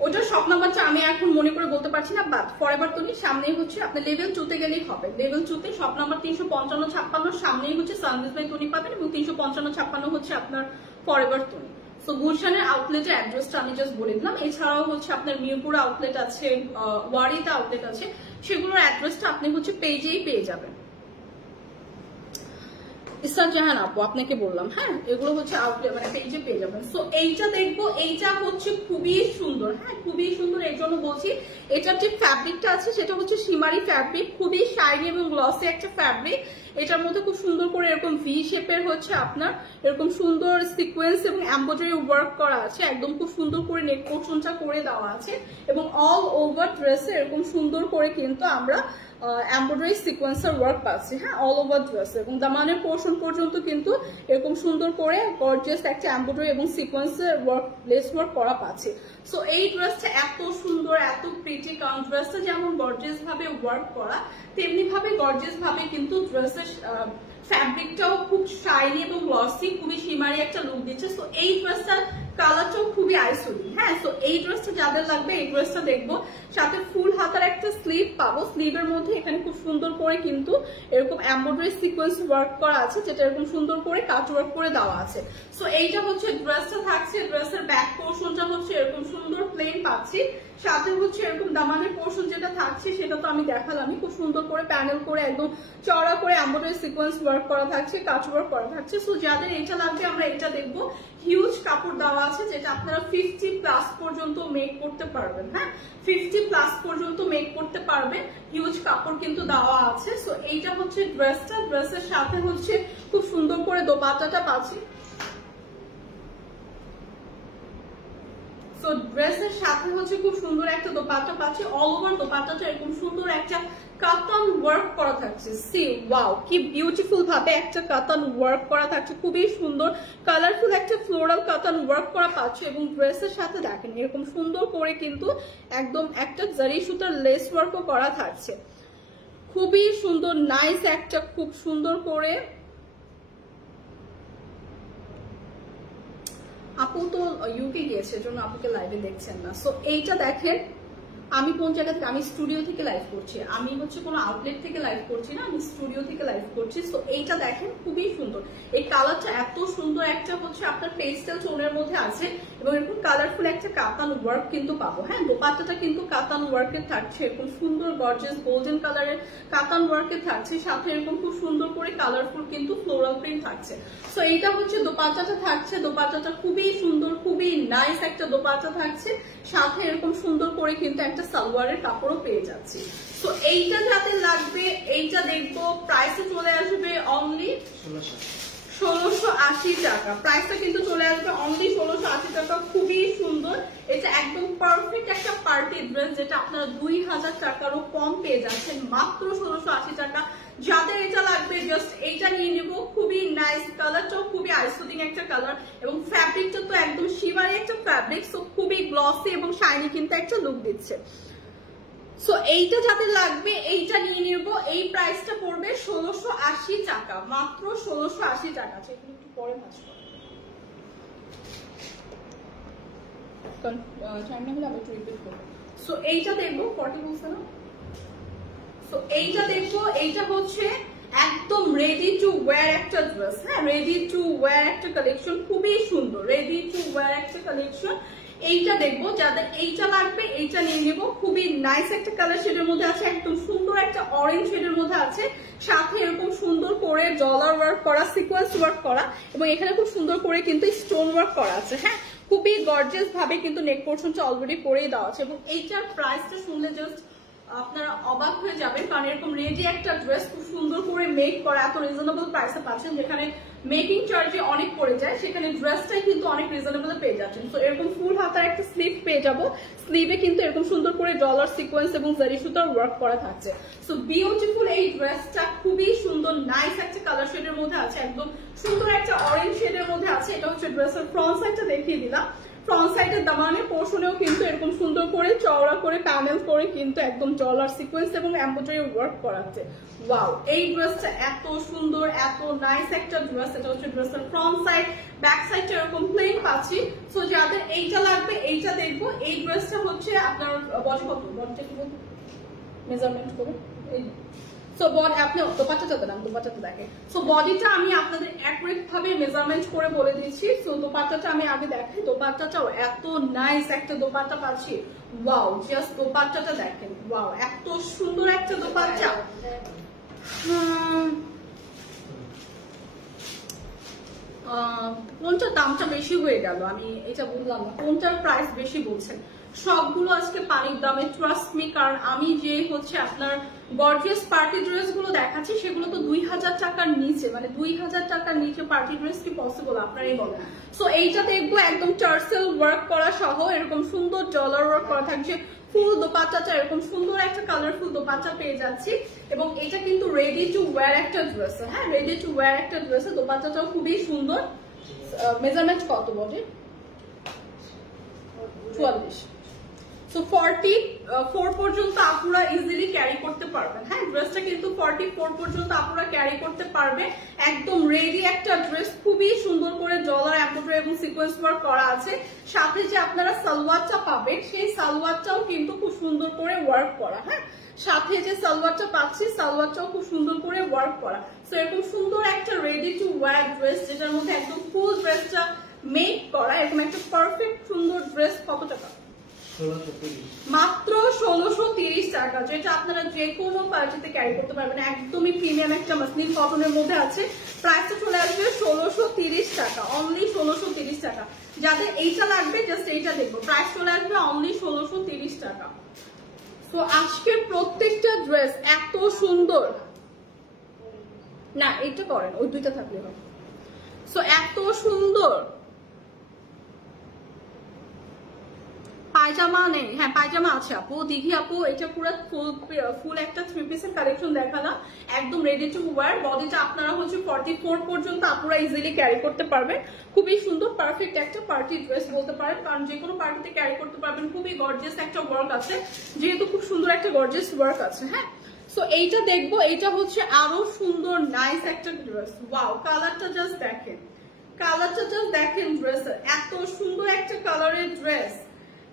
ওটার শপ নাম্বারটা আমি এখন মনে করে বলতে পারছি না, বাট ফরএভার টনির সামনেই হচ্ছে আপনি লেভেল 2 তে গেলেই হবে। লেভেল 2 তে শপ নাম্বার 355-56 সামনেই হচ্ছে সানভিজ বাই টনি পাবেন, এবং 355-56 হচ্ছে আপনার ফরএভার টনি। সো গুলশানের আউটলেটের অ্যাড্রেসটা আমি জাস্ট বলে দিলাম। এছাড়াও হচ্ছে আপনার মিরপুর আউটলেট আছে, ওয়ারিতে আউটলেট আছে, সেগুলোর অ্যাড্রেসটা আপনি হচ্ছে পেজেই পেয়ে যাবেন। ইসরাত জাহান আপু আপনাকে বললাম, হ্যাঁ এগুলো হচ্ছে আউটলেট মানে পেজে পেয়ে যাবেন। সো এইটা দেখবো, এইটা হচ্ছে খুবই সুন্দর, হ্যাঁ খুবই সুন্দর। এর জন্য বলছি এটার যে ফ্যাব্রিকটা আছে সেটা হচ্ছে শিমারি ফ্যাব্রিক, খুবই শাইনি এবং গ্লসি একটা ফ্যাব্রিক। এটার মধ্যে খুব সুন্দর করে এরকম ভি শেপের হচ্ছে আপনার এরকম সুন্দর সিকোয়েন্স এবং এমব্রয়ডারি ওয়ার্ক করা আছে, একদম খুব সুন্দর করে নেক পোর্শনটা করে দেওয়া আছে, এবং অল ওভার ড্রেসে এরকম সুন্দর করে কিন্তু আমরা এমব্রয়ডারি সিকোয়েন্সের ওয়ার্ক পাচ্ছি, হ্যাঁ অল ওভার ড্রেস, এবং দামানের পোর্শন পর্যন্ত কিন্তু এরকম সুন্দর করে গর্জিয়াস একটা এমব্রয়ডারি এবং সিকোয়েন্সের ওয়ার্ক লেস ওয়ার্ক করা পাচ্ছি। সো এই ড্রেসটা এত সুন্দর, এত প্রিটি, কারণ ড্রেসটা যেমন গর্জিয়াস ভাবে ওয়ার্ক করা তেমনি ভাবে গর্জিয়াস ভাবে কিন্তু ড্রেসের ফ্যাব্রিকটাও খুব শাইনি এবং গ্লসি, খুবই শিমারি একটা লুক দিচ্ছে। সো এই ড্রেসটার কালারটাও খুবই আইসুলি, হ্যাঁ। সো এই ড্রেসটা যাদের লাগবে এই ড্রেসটা দেখবো। সাথে ফুল হাতার একটা স্লিভ পাবো, স্লিভের মধ্যে এখানে খুব সুন্দর করে কিন্তু এরকম এমব্রয়ডারি সিকোয়েন্স ওয়ার্ক করা আছে, যেটা এরকম সুন্দর করে কাট ওয়ার্ক করে দেওয়া আছে। সো এইটা হচ্ছে ড্রেসটা থাকছে। ড্রেসের ব্যাক পোর্শনটা হচ্ছে এরকম সুন্দর প্লেন পাচ্ছি, সাথে হচ্ছে এরকম দামানের পোর্শন যেটা থাকছে সেটা তো আমি দেখালামই, খুব সুন্দর করে প্যানেল করে একদম চড়া করে এমব্রয়ডারি সিকোয়েন্স ওয়ার্ক ওয়ার্ক করা থাকছে, কাচ ওয়ার্ক করা থাকছে। সো যাদের এটা লাগবে আমরা এটা দেখবো। হিউজ কাপড় দেওয়া আছে যেটা আপনারা 50+ পর্যন্ত মেক করতে পারবেন। হ্যাঁ, 50+ পর্যন্ত মেক করতে পারবেন, হিউজ কাপড় কিন্তু দেওয়া আছে। সো এইটা হচ্ছে ড্রেসটা, ড্রেসের সাথে হচ্ছে খুব সুন্দর করে দোপাট্টাটা পাচ্ছি। সো ড্রেসের সাথে হচ্ছে খুব সুন্দর একটা দোপাট্টা পাচ্ছি, অল ওভার দোপাট্টাটা এরকম সুন্দর একটা কাতান ওয়ার্ক করা থাকছে। সি ওয়াও, কি বিউটিফুল ভাবে একটা কাতান ওয়ার্ক করা থাকছে, খুবই সুন্দর কালারফুল একটা ফ্লোরাল কাতান ওয়ার্ক করা পাচ্ছে। এবং ড্রেসের সাথে দেখেন এরকম সুন্দর করে কিন্তু একদম একটা জারি সুতার লেস ওয়ার্কও করা থাকছে, খুবই সুন্দর নাইস একটা খুব সুন্দর করে। আপু তো ইউকে গিয়েছে, জন্য আপুকে লাইভে দেখছেন না। সো এইটা দেখেন, আমি কোন জায়গা থেকে, আমি স্টুডিও থেকে লাইভ করছি, আমি হচ্ছে কোনো আউটলেট থেকে লাইভ করছি না, আমি স্টুডিও থেকে লাইভ করছি। সো এইটা দেখেন খুবই সুন্দর, এই কালারটা এত সুন্দর একটা হচ্ছে আপনার পেস্টেল টোনের মধ্যে আছে এবং এরকম কালারফুল একটা কাতান ওয়ার্ক কিন্তু পাবো। হ্যাঁ, দোপাট্টাটা কিন্তু কাতান ওয়ার্কের থাকছে, এরকম সুন্দর গর্জিয়াস গোল্ডেন কালারের কাতান ওয়ার্কের থাকছে, সাথে এরকম খুব সুন্দর করে কালারফুল কিন্তু ফ্লোরাল প্রিন্ট থাকছে। সো এইটা হচ্ছে দোপাট্টাটা থাকছে, দোপাট্টাটা খুবই সুন্দর, খুবই নাইস একটা দোপাট্টা থাকছে, সাথে এরকম সুন্দর করে কিন্তু একটা সালোয়ারের কাপড়ও পেয়ে যাচ্ছি। তো এইটা যাতে লাগবে এইটা দেখবো, প্রাইসে চলে আসবে অনলি 1680 টাকা। প্রাইসটা কিন্তু চলে আসবে অনলি 1680 টাকা, খুবই সুন্দর। এটা একদম পারফেক্ট একটা পার্টি ড্রেস যেটা আপনারা 2000 টাকারও কম পেয়ে যাচ্ছেন মাত্র 1680 টাকা। যাদের এটা লাগবে জাস্ট এইটা নিয়ে নিব, খুবই নাইস, কালারটাও খুবই আইসুদিং একটা কালার এবং ফ্যাব্রিকটা তো একদম শিবারি একটা ফ্যাব্রিক, সো খুবই গ্লসি এবং শাইনি কিন্তু একটা লুক দিচ্ছে। সো এইটা যাদের লাগবে এইটা নিয়ে নিব, এই প্রাইসটা পড়বে 1680 টাকা, মাত্র 1680 টাকা। এগুলো একটু পরে মাছ করে টাইম না হলে আমি একটু রিপিট করবো। সো এইটা দেখবো 40 বলছে না। সো এইটা দেখবো, এইটা হচ্ছে একদম রেডি টু ওয়্যার একটা ড্রেস। হ্যাঁ, রেডি টু ওয়্যার একটা কালেকশন, খুবই সুন্দর রেডি টু ওয়্যার একটা কালেকশন। এইটা দেখবো, যাদের এইটা লাগবে এইটা নিয়ে নেবো, খুবই নাইস একটা কালার শেডের মধ্যে আছে, একদম সুন্দর একটা অরেঞ্জ শেডের মধ্যে আছে, সাথে এরকম সুন্দর করে ডলার ওয়ার্ক করা, সিকোয়েন্স ওয়ার্ক করা এবং এখানে খুব সুন্দর করে কিন্তু স্টোন ওয়ার্ক করা আছে। হ্যাঁ, খুবই গর্জিয়াস ভাবে কিন্তু নেক পোর্শনটা অলরেডি করেই দেওয়া আছে এবং এইটার প্রাইসটা শুনলে জাস্ট আপনারা অবাক হয়ে যাবেন, কারণ এরকম রেডি একটা ড্রেস খুব সুন্দর করে মেক করা এত রিজনেবল প্রাইসে পাচ্ছেন, যেখানে মেকিং চার্জে অনেক পড়ে যায় সেখানে ড্রেসটাই কিন্তু অনেক রিজনেবল পেয়ে যাচ্ছেন। তো এরকম ফুল হাতার একটা স্লিভ পেয়ে যাবো, স্লিভে কিন্তু এরকম সুন্দর করে ডলার সিকোয়েন্স এবং জারি সুতার ওয়ার্ক করা থাকছে। সো বিউটিফুল এই ড্রেসটা, খুবই সুন্দর নাইস একটা কালার শেডের মধ্যে আছে, একদম সুন্দর একটা অরেঞ্জ শেডের মধ্যে আছে। এটা হচ্ছে ড্রেসের ফ্রন্ট সাইডটা দেখিয়ে দিলাম। ফ্রন্ট সাইডের দামানের পোর্শনেও কিন্তু এরকম সুন্দর করে চওড়া করে প্যানেল করে কিন্তু একদম ডলার সিকোয়েন্স এবং এমব্রয়ডারি ওয়ার্ক করা আছে। ওয়াও, এই ড্রেসটা এত সুন্দর, এত নাইস একটা ড্রেস। এটা হচ্ছে ড্রেসের ফ্রন্ট সাইড, ব্যাক সাইডটা এরকম প্লেন পাচ্ছি। সো যাদের এইটা লাগবে এইটা দেখবো। এই ড্রেসটা হচ্ছে আপনার বডি কত, বডিটা কি বলবো মেজারমেন্ট করে, সো বডি আপনি দোপাট্টাটা দেন, দোপাট্টাটা দেখে। সো বডিটা আমি আপনাদের অ্যাকুরেট ভাবে মেজারমেন্ট করে বলে দিচ্ছি। সো দোপাট্টাটা আমি আগে দেখাই, দোপাট্টাটাও এত নাইস একটা দোপাট্টা পাচ্ছি। ওয়াও, জাস্ট দোপাট্টাটা দেখেন, ওয়াও এত সুন্দর একটা দোপাট্টা। কোনটার দামটা বেশি হয়ে গেল আমি এটা বুঝলাম না, কোনটার প্রাইস বেশি বলছেন। সবগুলো আজকে পানির দামে, ট্রাস্ট মি, কারণ আমি যে হচ্ছে আপনার গর্জিয়াস পার্টি ড্রেস গুলো দেখাচ্ছি সেগুলো তো 2000 টাকার নিচে, মানে 2000 টাকার নিচে পার্টি ড্রেস কি পসিবল আপনারাই বলেন। সো এইটা দেখবো একদম টার্সেল ওয়ার্ক করা সহ এরকম সুন্দর ডলার ওয়ার্ক করা থাকছে, ফুল দোপাট্টাটা এরকম সুন্দর একটা কালারফুল দোপাট্টা পেয়ে যাচ্ছি এবং এটা কিন্তু রেডি টু ওয়্যার একটা ড্রেস। হ্যাঁ, রেডি টু ওয়্যার একটা ড্রেস, দোপাট্টাটাও খুবই সুন্দর। মেজারমেন্ট কত বডি? 44। সো 44 পর্যন্ত আপুরা ইজিলি ক্যারি করতে পারবেন। হ্যাঁ, ড্রেসটা কিন্তু 44 পর্যন্ত আপুরা ক্যারি করতে পারবে। একদম রেডি একটা ড্রেস, খুবই সুন্দর করে ডলার এমব্রয়ডারি এবং সিকোয়েন্স ওয়ার্ক করা আছে। সাথে যে আপনারা সালোয়ারটা পাবেন সেই সালোয়ারটাও কিন্তু খুব সুন্দর করে ওয়ার্ক করা। হ্যাঁ, সাথে যে সালোয়ারটা পাচ্ছি সালোয়ারটাও খুব সুন্দর করে ওয়ার্ক করা। সো এরকম সুন্দর একটা রেডি টু ওয়্যার ড্রেস যেটার মধ্যে একদম ফুল ড্রেসটা মেক করা, এরকম একটা পারফেক্ট সুন্দর ড্রেস কত টাকা? মাত্র 1630 টাকা, যেটা আপনারা যে কোনো পার্টিতে ক্যারি করতে পারবেন। একদমই প্রিমিয়াম একটা মাসলিন কটনের মধ্যে আছে। প্রাইসটা চলে আসবে 1630 টাকা, অনলি 1630 টাকা। যাদের এইটা লাগবে জাস্ট এইটা দেখবো, প্রাইস চলে আসবে অনলি 1630 টাকা। তো আজকের প্রত্যেকটা ড্রেস এত সুন্দর না, এইটা করেন, ওই দুইটা থাকলে হবে। সো এত সুন্দর পায়জামা নেই, হ্যাঁ পায়জামা আছে আপু, দিঘি আপু। এটা পুরো ফুল একটা 3 পিসের কালেকশন দেখালাম, একদম রেডি টু ওয়্যার। বডিটা আপনারা হচ্ছে 44 পর্যন্ত আপনারা ইজিলি ক্যারি করতে পারবেন। খুবই সুন্দর, পারফেক্ট একটা পার্টি ড্রেস বলতে পারেন, কারণ যে কোনো পার্টিতে ক্যারি করতে পারবেন। খুবই গর্জিয়াস একটা ওয়ার্ক আছে, যেহেতু খুব সুন্দর একটা গর্জিয়াস ওয়ার্ক আছে। হ্যাঁ, সো এইটা দেখবো, এইটা হচ্ছে আরো সুন্দর নাইস একটা ড্রেস। ওয়াও, কালারটা জাস্ট দেখেন, কালারটা জাস্ট দেখেন ড্রেসের, এত সুন্দর একটা কালারের ড্রেস,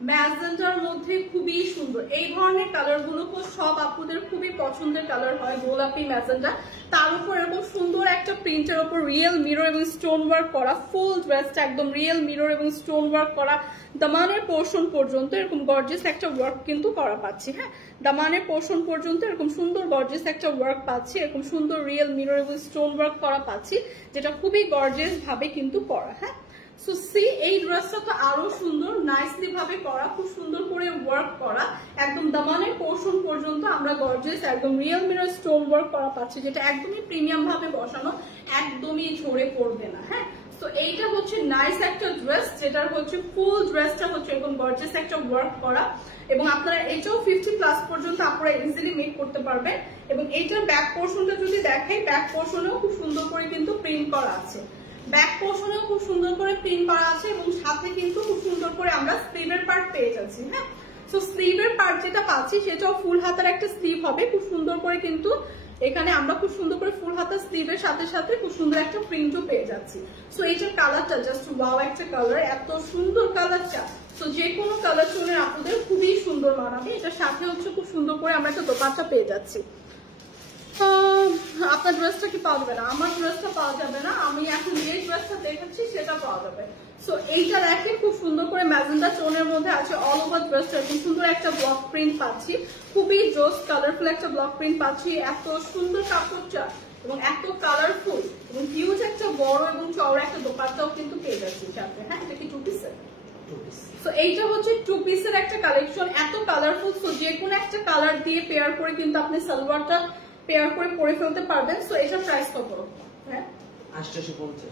ম্যাজেন্টার মধ্যে খুবই সুন্দর। এই ধরনের কালার গুলো সব আপুদের খুবই পছন্দের কালার হয়, গোলাপি ম্যাজেন্টা, তার উপর এরকম সুন্দর একটা প্রিন্টের উপর রিয়েল মিরর এবং স্টোন ওয়ার্ক করা। ফুল ড্রেসটা একদম রিয়েল মিরর এবং স্টোন ওয়ার্ক করা, দামানের পোর্শন পর্যন্ত এরকম গর্জিয়াস একটা ওয়ার্ক কিন্তু করা পাচ্ছি। হ্যাঁ, দামানের পোর্শন পর্যন্ত এরকম সুন্দর গর্জিয়াস একটা ওয়ার্ক পাচ্ছি, এরকম সুন্দর রিয়েল মিরর এবং স্টোন ওয়ার্ক করা পাচ্ছি, যেটা খুবই গর্জিয়াস ভাবে কিন্তু করা। হ্যাঁ, সো সি এই ড্রেসটা তো আরো সুন্দর, নাইসলি ভাবে করা, খুব সুন্দর করে ওয়ার্ক করা, একদম দামানের পোর্শন পর্যন্ত আমরা গর্জিয়াস একদম রিয়েল মিরর স্টোন ওয়ার্ক করা পাচ্ছি, যেটা একদমই প্রিমিয়াম ভাবে বসানো, একদমই ঝরে পড়বে না। হ্যাঁ, তো এইটা হচ্ছে নাইস একটা ড্রেস, যেটার হচ্ছে ফুল ড্রেসটা হচ্ছে এরকম গর্জিয়াস একটা ওয়ার্ক করা, এবং আপনারা এটাও 50+ পর্যন্ত আপনারা ইজিলি মেক করতে পারবেন। এবং এইটার ব্যাক পোর্শনটা যদি দেখাই, ব্যাক পোর্শনেও খুব সুন্দর করে কিন্তু প্রিন্ট করা আছে, ব্যাক পোর্শনেও খুব সুন্দর করে প্রিন্ট করা আছে, এবং সাথে কিন্তু খুব সুন্দর করে আমরা স্লিভের পার্ট পেয়ে যাচ্ছি। হ্যাঁ, সো স্লিভের পার্ট যেটা পাচ্ছি সেটাও ফুল হাতার একটা স্লিভ হবে, খুব সুন্দর করে কিন্তু এখানে আমরা খুব সুন্দর করে ফুল হাতা স্লিভের সাথে সাথে খুব সুন্দর একটা প্রিন্টও পেয়ে যাচ্ছি। সো এইটার কালারটা জাস্ট ওয়াও একটা কালার, এত সুন্দর কালারটা। সো যে কোনো কালার টোনের আপনাদের খুবই সুন্দর মানাবে। এটার সাথে হচ্ছে খুব সুন্দর করে আমরা একটা দোপাট্টা পেয়ে যাচ্ছি। আপনার ড্রেসটা কি পাওয়া যাবে না? আমার ড্রেসটা পাওয়া যাবে না, আমি এখন যে ড্রেসটা দেখাচ্ছি সেটা পাওয়া যাবে। সো এইটা দেখেন, খুব সুন্দর করে ম্যাজেন্টা টোনের মধ্যে আছে, অল ওভার ড্রেসটা খুব সুন্দর একটা ব্লক প্রিন্ট পাচ্ছি, খুবই জোস কালারফুল একটা ব্লক প্রিন্ট পাচ্ছি, এত সুন্দর কাপড়টা এবং এত কালারফুল, এবং হিউজ একটা বড় এবং চওড়া একটা দোপাট্টাও কিন্তু পেয়ে যাচ্ছি সাথে। হ্যাঁ, এটা কি 2 পিসের? সো এইটা হচ্ছে 2 পিসের একটা কালেকশন, এত কালারফুল। সো যে কোনো একটা কালার দিয়ে পেয়ার করে কিন্তু আপনি সালোয়ারটা পেয়ার করে পরে ফেলতে পারবেন। সো এটার প্রাইস কত? হ্যাঁ, 850।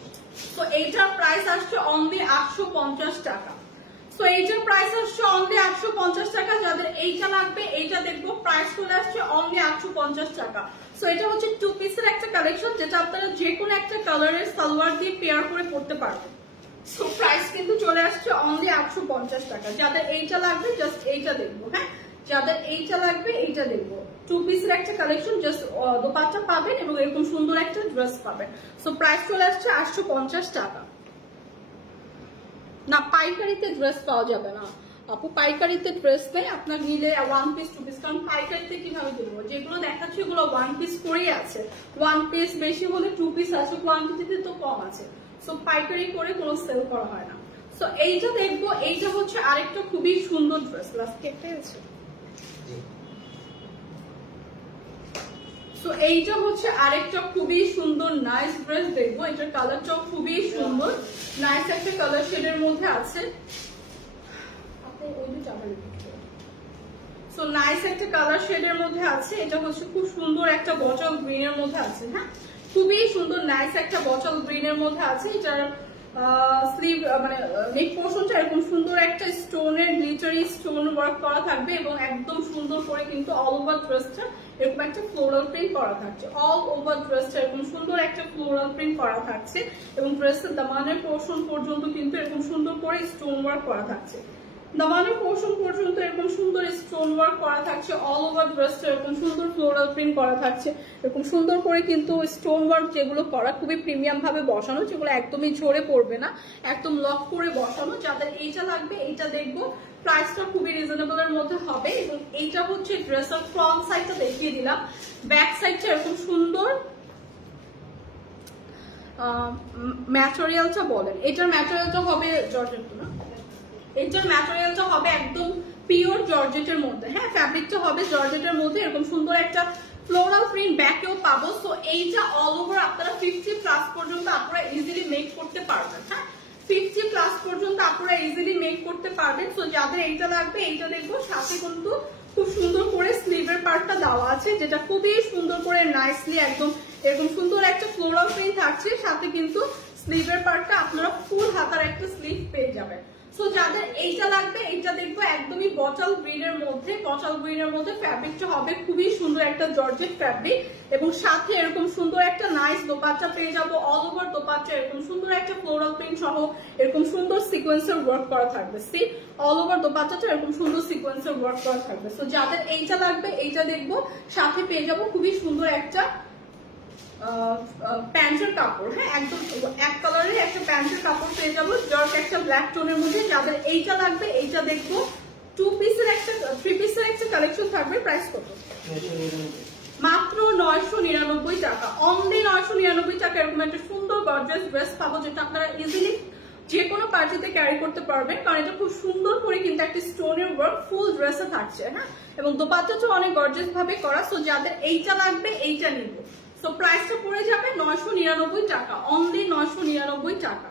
সো এইটার প্রাইস আসছে অনলি 850 টাকা। সো এইটার প্রাইস আসছে অনলি 850 টাকা। যাদের এইটা লাগবে এইটা দেখবো, প্রাইস চলে আসছে অনলি 850 টাকা। সো এটা হচ্ছে 2 পিসের একটা কালেকশন, যেটা আপনারা যে কোনো একটা কালারের সালোয়ার দিয়ে পেয়ার করে পড়তে পারবেন। সো প্রাইস কিন্তু চলে আসছে অনলি 850 টাকা। যাদের এইটা লাগবে জাস্ট এইটা দেখবো। হ্যাঁ, যাদের এইটা লাগবে এইটা দেখবো। 2 পিসের একটা কালেকশন, জাস্ট দোপাট্টা পাবেন এবং এরকম সুন্দর একটা ড্রেস পাবেন। সো প্রাইস চলে আসছে 850 টাকা। না, পাইকারিতে ড্রেস পাওয়া যাবে না আপু, পাইকারিতে ড্রেস নেই। আপনার নিলে 1 পিস 2 পিস, কারণ পাইকারিতে কিভাবে দেবো? যেগুলো দেখাচ্ছি ওগুলো 1 পিস করেই আছে, 1 পিস বেশি হলে 2 পিস আছে, কোয়ান্টিটিতে তো কম আছে। সো পাইকারি করে কোনো সেল করা হয় না। সো এইটা দেখবো, এইটা হচ্ছে আরেকটা খুবই সুন্দর ড্রেস, লাস্ট কেটে আছে। তো এইটা হচ্ছে আরেকটা খুবই সুন্দর নাইস ড্রেস দেখবো। এটার কালারটাও খুবই সুন্দর, নাইস একটা কালার শেডের মধ্যে আছে। সো নাইস একটা কালার শেডের মধ্যে আছে। এটা হচ্ছে খুব সুন্দর একটা বটল গ্রিনের মধ্যে আছে। হ্যাঁ, খুবই সুন্দর নাইস একটা বটল গ্রিনের মধ্যে আছে। এটার স্লিভ মানে নেক পোর্শনটা এরকম সুন্দর একটা স্টোনের গ্লিটারি স্টোন ওয়ার্ক করা থাকবে, এবং একদম সুন্দর করে কিন্তু অল ওভার ড্রেসটা এরকম একটা ফ্লোরাল প্রিন্ট করা থাকছে। অল ওভার ড্রেসটা এরকম সুন্দর একটা ফ্লোরাল প্রিন্ট করা থাকছে, এবং ড্রেসের দামানের পোর্শন পর্যন্ত কিন্তু এরকম সুন্দর করে স্টোন ওয়ার্ক করা থাকছে। দামানের পোর্শন পর্যন্ত এরকম সুন্দর স্টোন ওয়ার্ক করা থাকছে, অল ওভার ড্রেসটা এরকম সুন্দর ফ্লোরাল প্রিন্ট করা থাকছে, এরকম সুন্দর করে কিন্তু স্টোন ওয়ার্ক যেগুলো করা খুবই প্রিমিয়াম ভাবে বসানো, যেগুলো একদমই ঝরে পড়বে না, একদম লক করে বসানো। যাদের এইটা লাগবে এইটা দেখবো, প্রাইসটা খুবই রিজনেবল এর মধ্যে হবে। এবং এইটা হচ্ছে ড্রেসের ফ্রন্ট সাইডটা দেখিয়ে দিলাম, ব্যাক সাইডটা এরকম সুন্দর ম্যাটেরিয়ালটা বলেন, এটার ম্যাটেরিয়ালটা হবে জর্জেট না, এটার ম্যাটেরিয়ালটা হবে একদম পিওর জর্জেটের মধ্যে, হ্যাঁ ফ্যাব্রিকটা হবে জর্জেটের মধ্যে, এরকম সুন্দর একটা ফ্লোরাল প্রিন্ট ব্যাকেও পাবো। সো এইটা অল ওভার আপনারা 50+ পর্যন্ত আপনারা ইজিলি মেক করতে পারবেন, হ্যাঁ 50+ পর্যন্ত আপনারা ইজিলি মেক করতে পারবেন। সো যাদের এইটা লাগবে এইটা দেখবো, সাথে কিন্তু খুব সুন্দর করে স্লিভের পার্টটা দেওয়া আছে, যেটা খুবই সুন্দর করে নাইসলি একদম এরকম সুন্দর একটা ফ্লোরাল প্রিন্ট থাকছে, সাথে কিন্তু স্লিভের পার্টটা আপনারা ফুল হাতার একটা স্লিভ পেয়ে যাবেন। সো যাদের এইটা লাগবে এইটা দেখবো, একদমই বটল গ্রিনের মধ্যে, বটল গ্রিনের মধ্যে ফ্যাব্রিকটা হবে খুবই সুন্দর একটা জর্জেট ফ্যাব্রিক, এবং সাথে এরকম সুন্দর একটা নাইস দোপাট্টা পেয়ে যাবো। অল ওভার দোপাট্টা এরকম সুন্দর একটা ফ্লোরাল প্রিন্ট সহ এরকম সুন্দর সিকোয়েন্সের ওয়ার্ক করা থাকবে। সি অল ওভার দোপাট্টাটা এরকম সুন্দর সিকোয়েন্সের ওয়ার্ক করা থাকবে। সো যাদের এইটা লাগবে এইটা দেখবো, সাথে পেয়ে যাবো খুবই সুন্দর একটা প্যান্টের কাপড়, হ্যাঁ একদম এক কালারের একটা প্যান্টের কাপড় পেয়ে যাবো, জর্জ একটা ব্ল্যাক টোনের মধ্যে। যাদের এইটা লাগবে এইটা দেখবো, 2 পিসের একটা 3 পিসের একটা কালেকশন থাকবে। প্রাইস কত? মাত্র 999 টাকা, অনলি 999 টাকা। এরকম একটা সুন্দর গর্জিয়াস ড্রেস পাবো, যেটা আপনারা ইজিলি যে কোনো পার্টিতে ক্যারি করতে পারবেন, কারণ এটা খুব সুন্দর করে কিন্তু একটা স্টোনের ওয়ার্ক ফুল ড্রেসে থাকছে, হ্যাঁ এবং দোপাট্টাটা অনেক গর্জিয়াস ভাবে করা। সো যাদের এইটা লাগবে এইটা নিব। সো প্রাইসটা পড়ে যাবে 999 টাকা, অনলি 999 টাকা।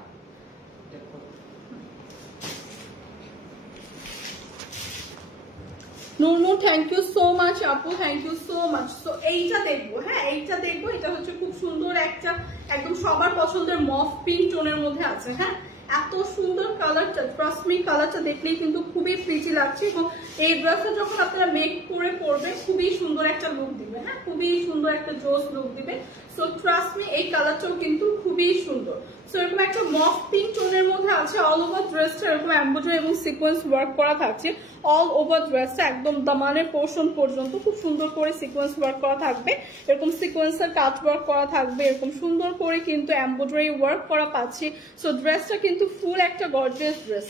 নুনু থ্যাংক ইউ সো মাচ আপু, thank you so much. So এইটা দেখবো, হ্যাঁ এইটা দেখবো, এটা হচ্ছে খুব সুন্দর একটা একদম সবার পছন্দের মফ পিঙ্ক টোনের মধ্যে আছে, হ্যাঁ এত সুন্দর কালারটা, ট্রাস্ট মি কালারটা দেখলেই কিন্তু খুবই প্রিটি লাগছে, এবং এই ড্রেসটা যখন আপনারা মেক করে পরবে খুবই সুন্দর একটা লুক দিবে, হ্যাঁ খুবই সুন্দর একটা জোস লুক দিবে। সো ট্রাস্ট মি এই কালারটাও কিন্তু খুবই সুন্দর। সো এরকম একটা মফ পিঙ্ক টোনের মধ্যে আছে, অল ওভার ড্রেসটা এরকম এমব্রয়ডারি এবং সিকোয়েন্স ওয়ার্ক করা থাকছে। অল ওভার ড্রেসটা একদম দামানের পোর্শন পর্যন্ত খুব সুন্দর করে সিকোয়েন্স ওয়ার্ক করা থাকবে, এরকম সিকোয়েন্সের কাট ওয়ার্ক করা থাকবে, এরকম সুন্দর করে কিন্তু এমব্রয়ডারি ওয়ার্ক করা পাচ্ছি। সো ড্রেসটা কিন্তু ফুল একটা গর্জিয়াস ড্রেস।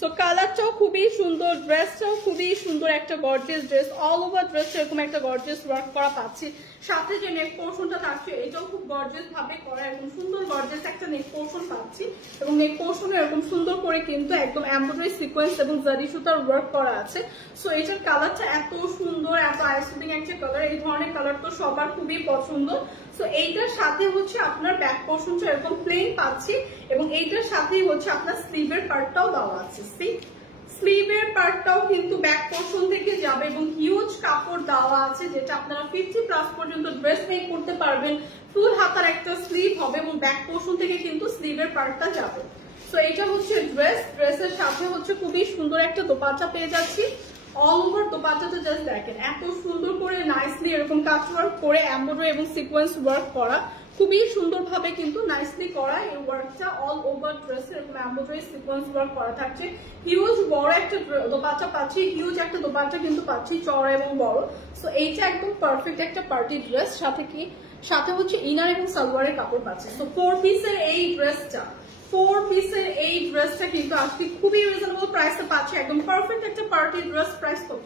সো কালারটাও খুবই সুন্দর, ড্রেসটাও খুবই সুন্দর একটা গর্জিয়াস ড্রেস, অল ওভার ড্রেসটা এরকম একটা গর্জিয়াস ওয়ার্ক করা পাচ্ছি। সাথে যে নেক পোর্শনটা থাকছে এটাও খুব গর্জিয়াস ভাবে করা, এরকম সুন্দর গর্জিয়াস একটা নেক পোর্শন পাচ্ছি, এবং নেক পোর্শনে এরকম সুন্দর করে কিন্তু একদম এমব্রয়ডারি সিকোয়েন্স এবং জারি সুতার ওয়ার্ক করা আছে। সো এটার কালারটা এত সুন্দর, এত আইসুদিং একটা কালার, এই ধরনের কালার তো সবার খুবই পছন্দ। সো এইটার সাথে হচ্ছে আপনার ব্যাক পোর্শনটা এরকম প্লেন পাচ্ছি, এবং এইটার সাথেই হচ্ছে আপনার স্লিভের পার্টটাও দেওয়া আছে। স্লিভের পার্টটাও কিন্তু ব্যাক পোর্শন থেকে যাবে, এবং হিউজ কাপড় দেওয়া আছে, যেটা আপনারা 50+ পর্যন্ত ড্রেস মেক করতে পারবেন। ফুল হাতার একটা স্লিভ হবে, এবং ব্যাক পোর্শন থেকে কিন্তু স্লিভের পার্টটা যাবে। সো এটা হচ্ছে ড্রেস, ড্রেসের সাথে হচ্ছে খুবই সুন্দর একটা দোপাট্টা পেয়ে যাচ্ছি। অল ওভার দোপাট্টাটা জাস্ট দেখেন, এত সুন্দর করে নাইসলি এরকম কাট ওয়ার্ক করে এমব্রয়ডারি এবং সিকোয়েন্স ওয়ার্ক করা, খুবই সুন্দর ভাবে কিন্তু নাইসলি করা এই ওয়ার্কটা। অল ওভার ড্রেসে এরকম এমব্রয়ডারি সিকোয়েন্স ওয়ার্ক করা থাকছে। হিউজ বড় একটা দোপাট্টা পাচ্ছি, হিউজ একটা দোপাট্টা কিন্তু পাচ্ছি চড়া এবং বড়। সো এইটা একদম পারফেক্ট একটা পার্টি ড্রেস, সাথে কি সাথে হচ্ছে ইনার এবং সালোয়ারের কাপড় পাচ্ছে। সো 4 পিসের এই ড্রেসটা, 4 পিসের এই ড্রেসটা কিন্তু আজকে খুবই রিজনেবল প্রাইসে পাচ্ছে, একদম পারফেক্ট একটা পার্টি ড্রেস। প্রাইস কত?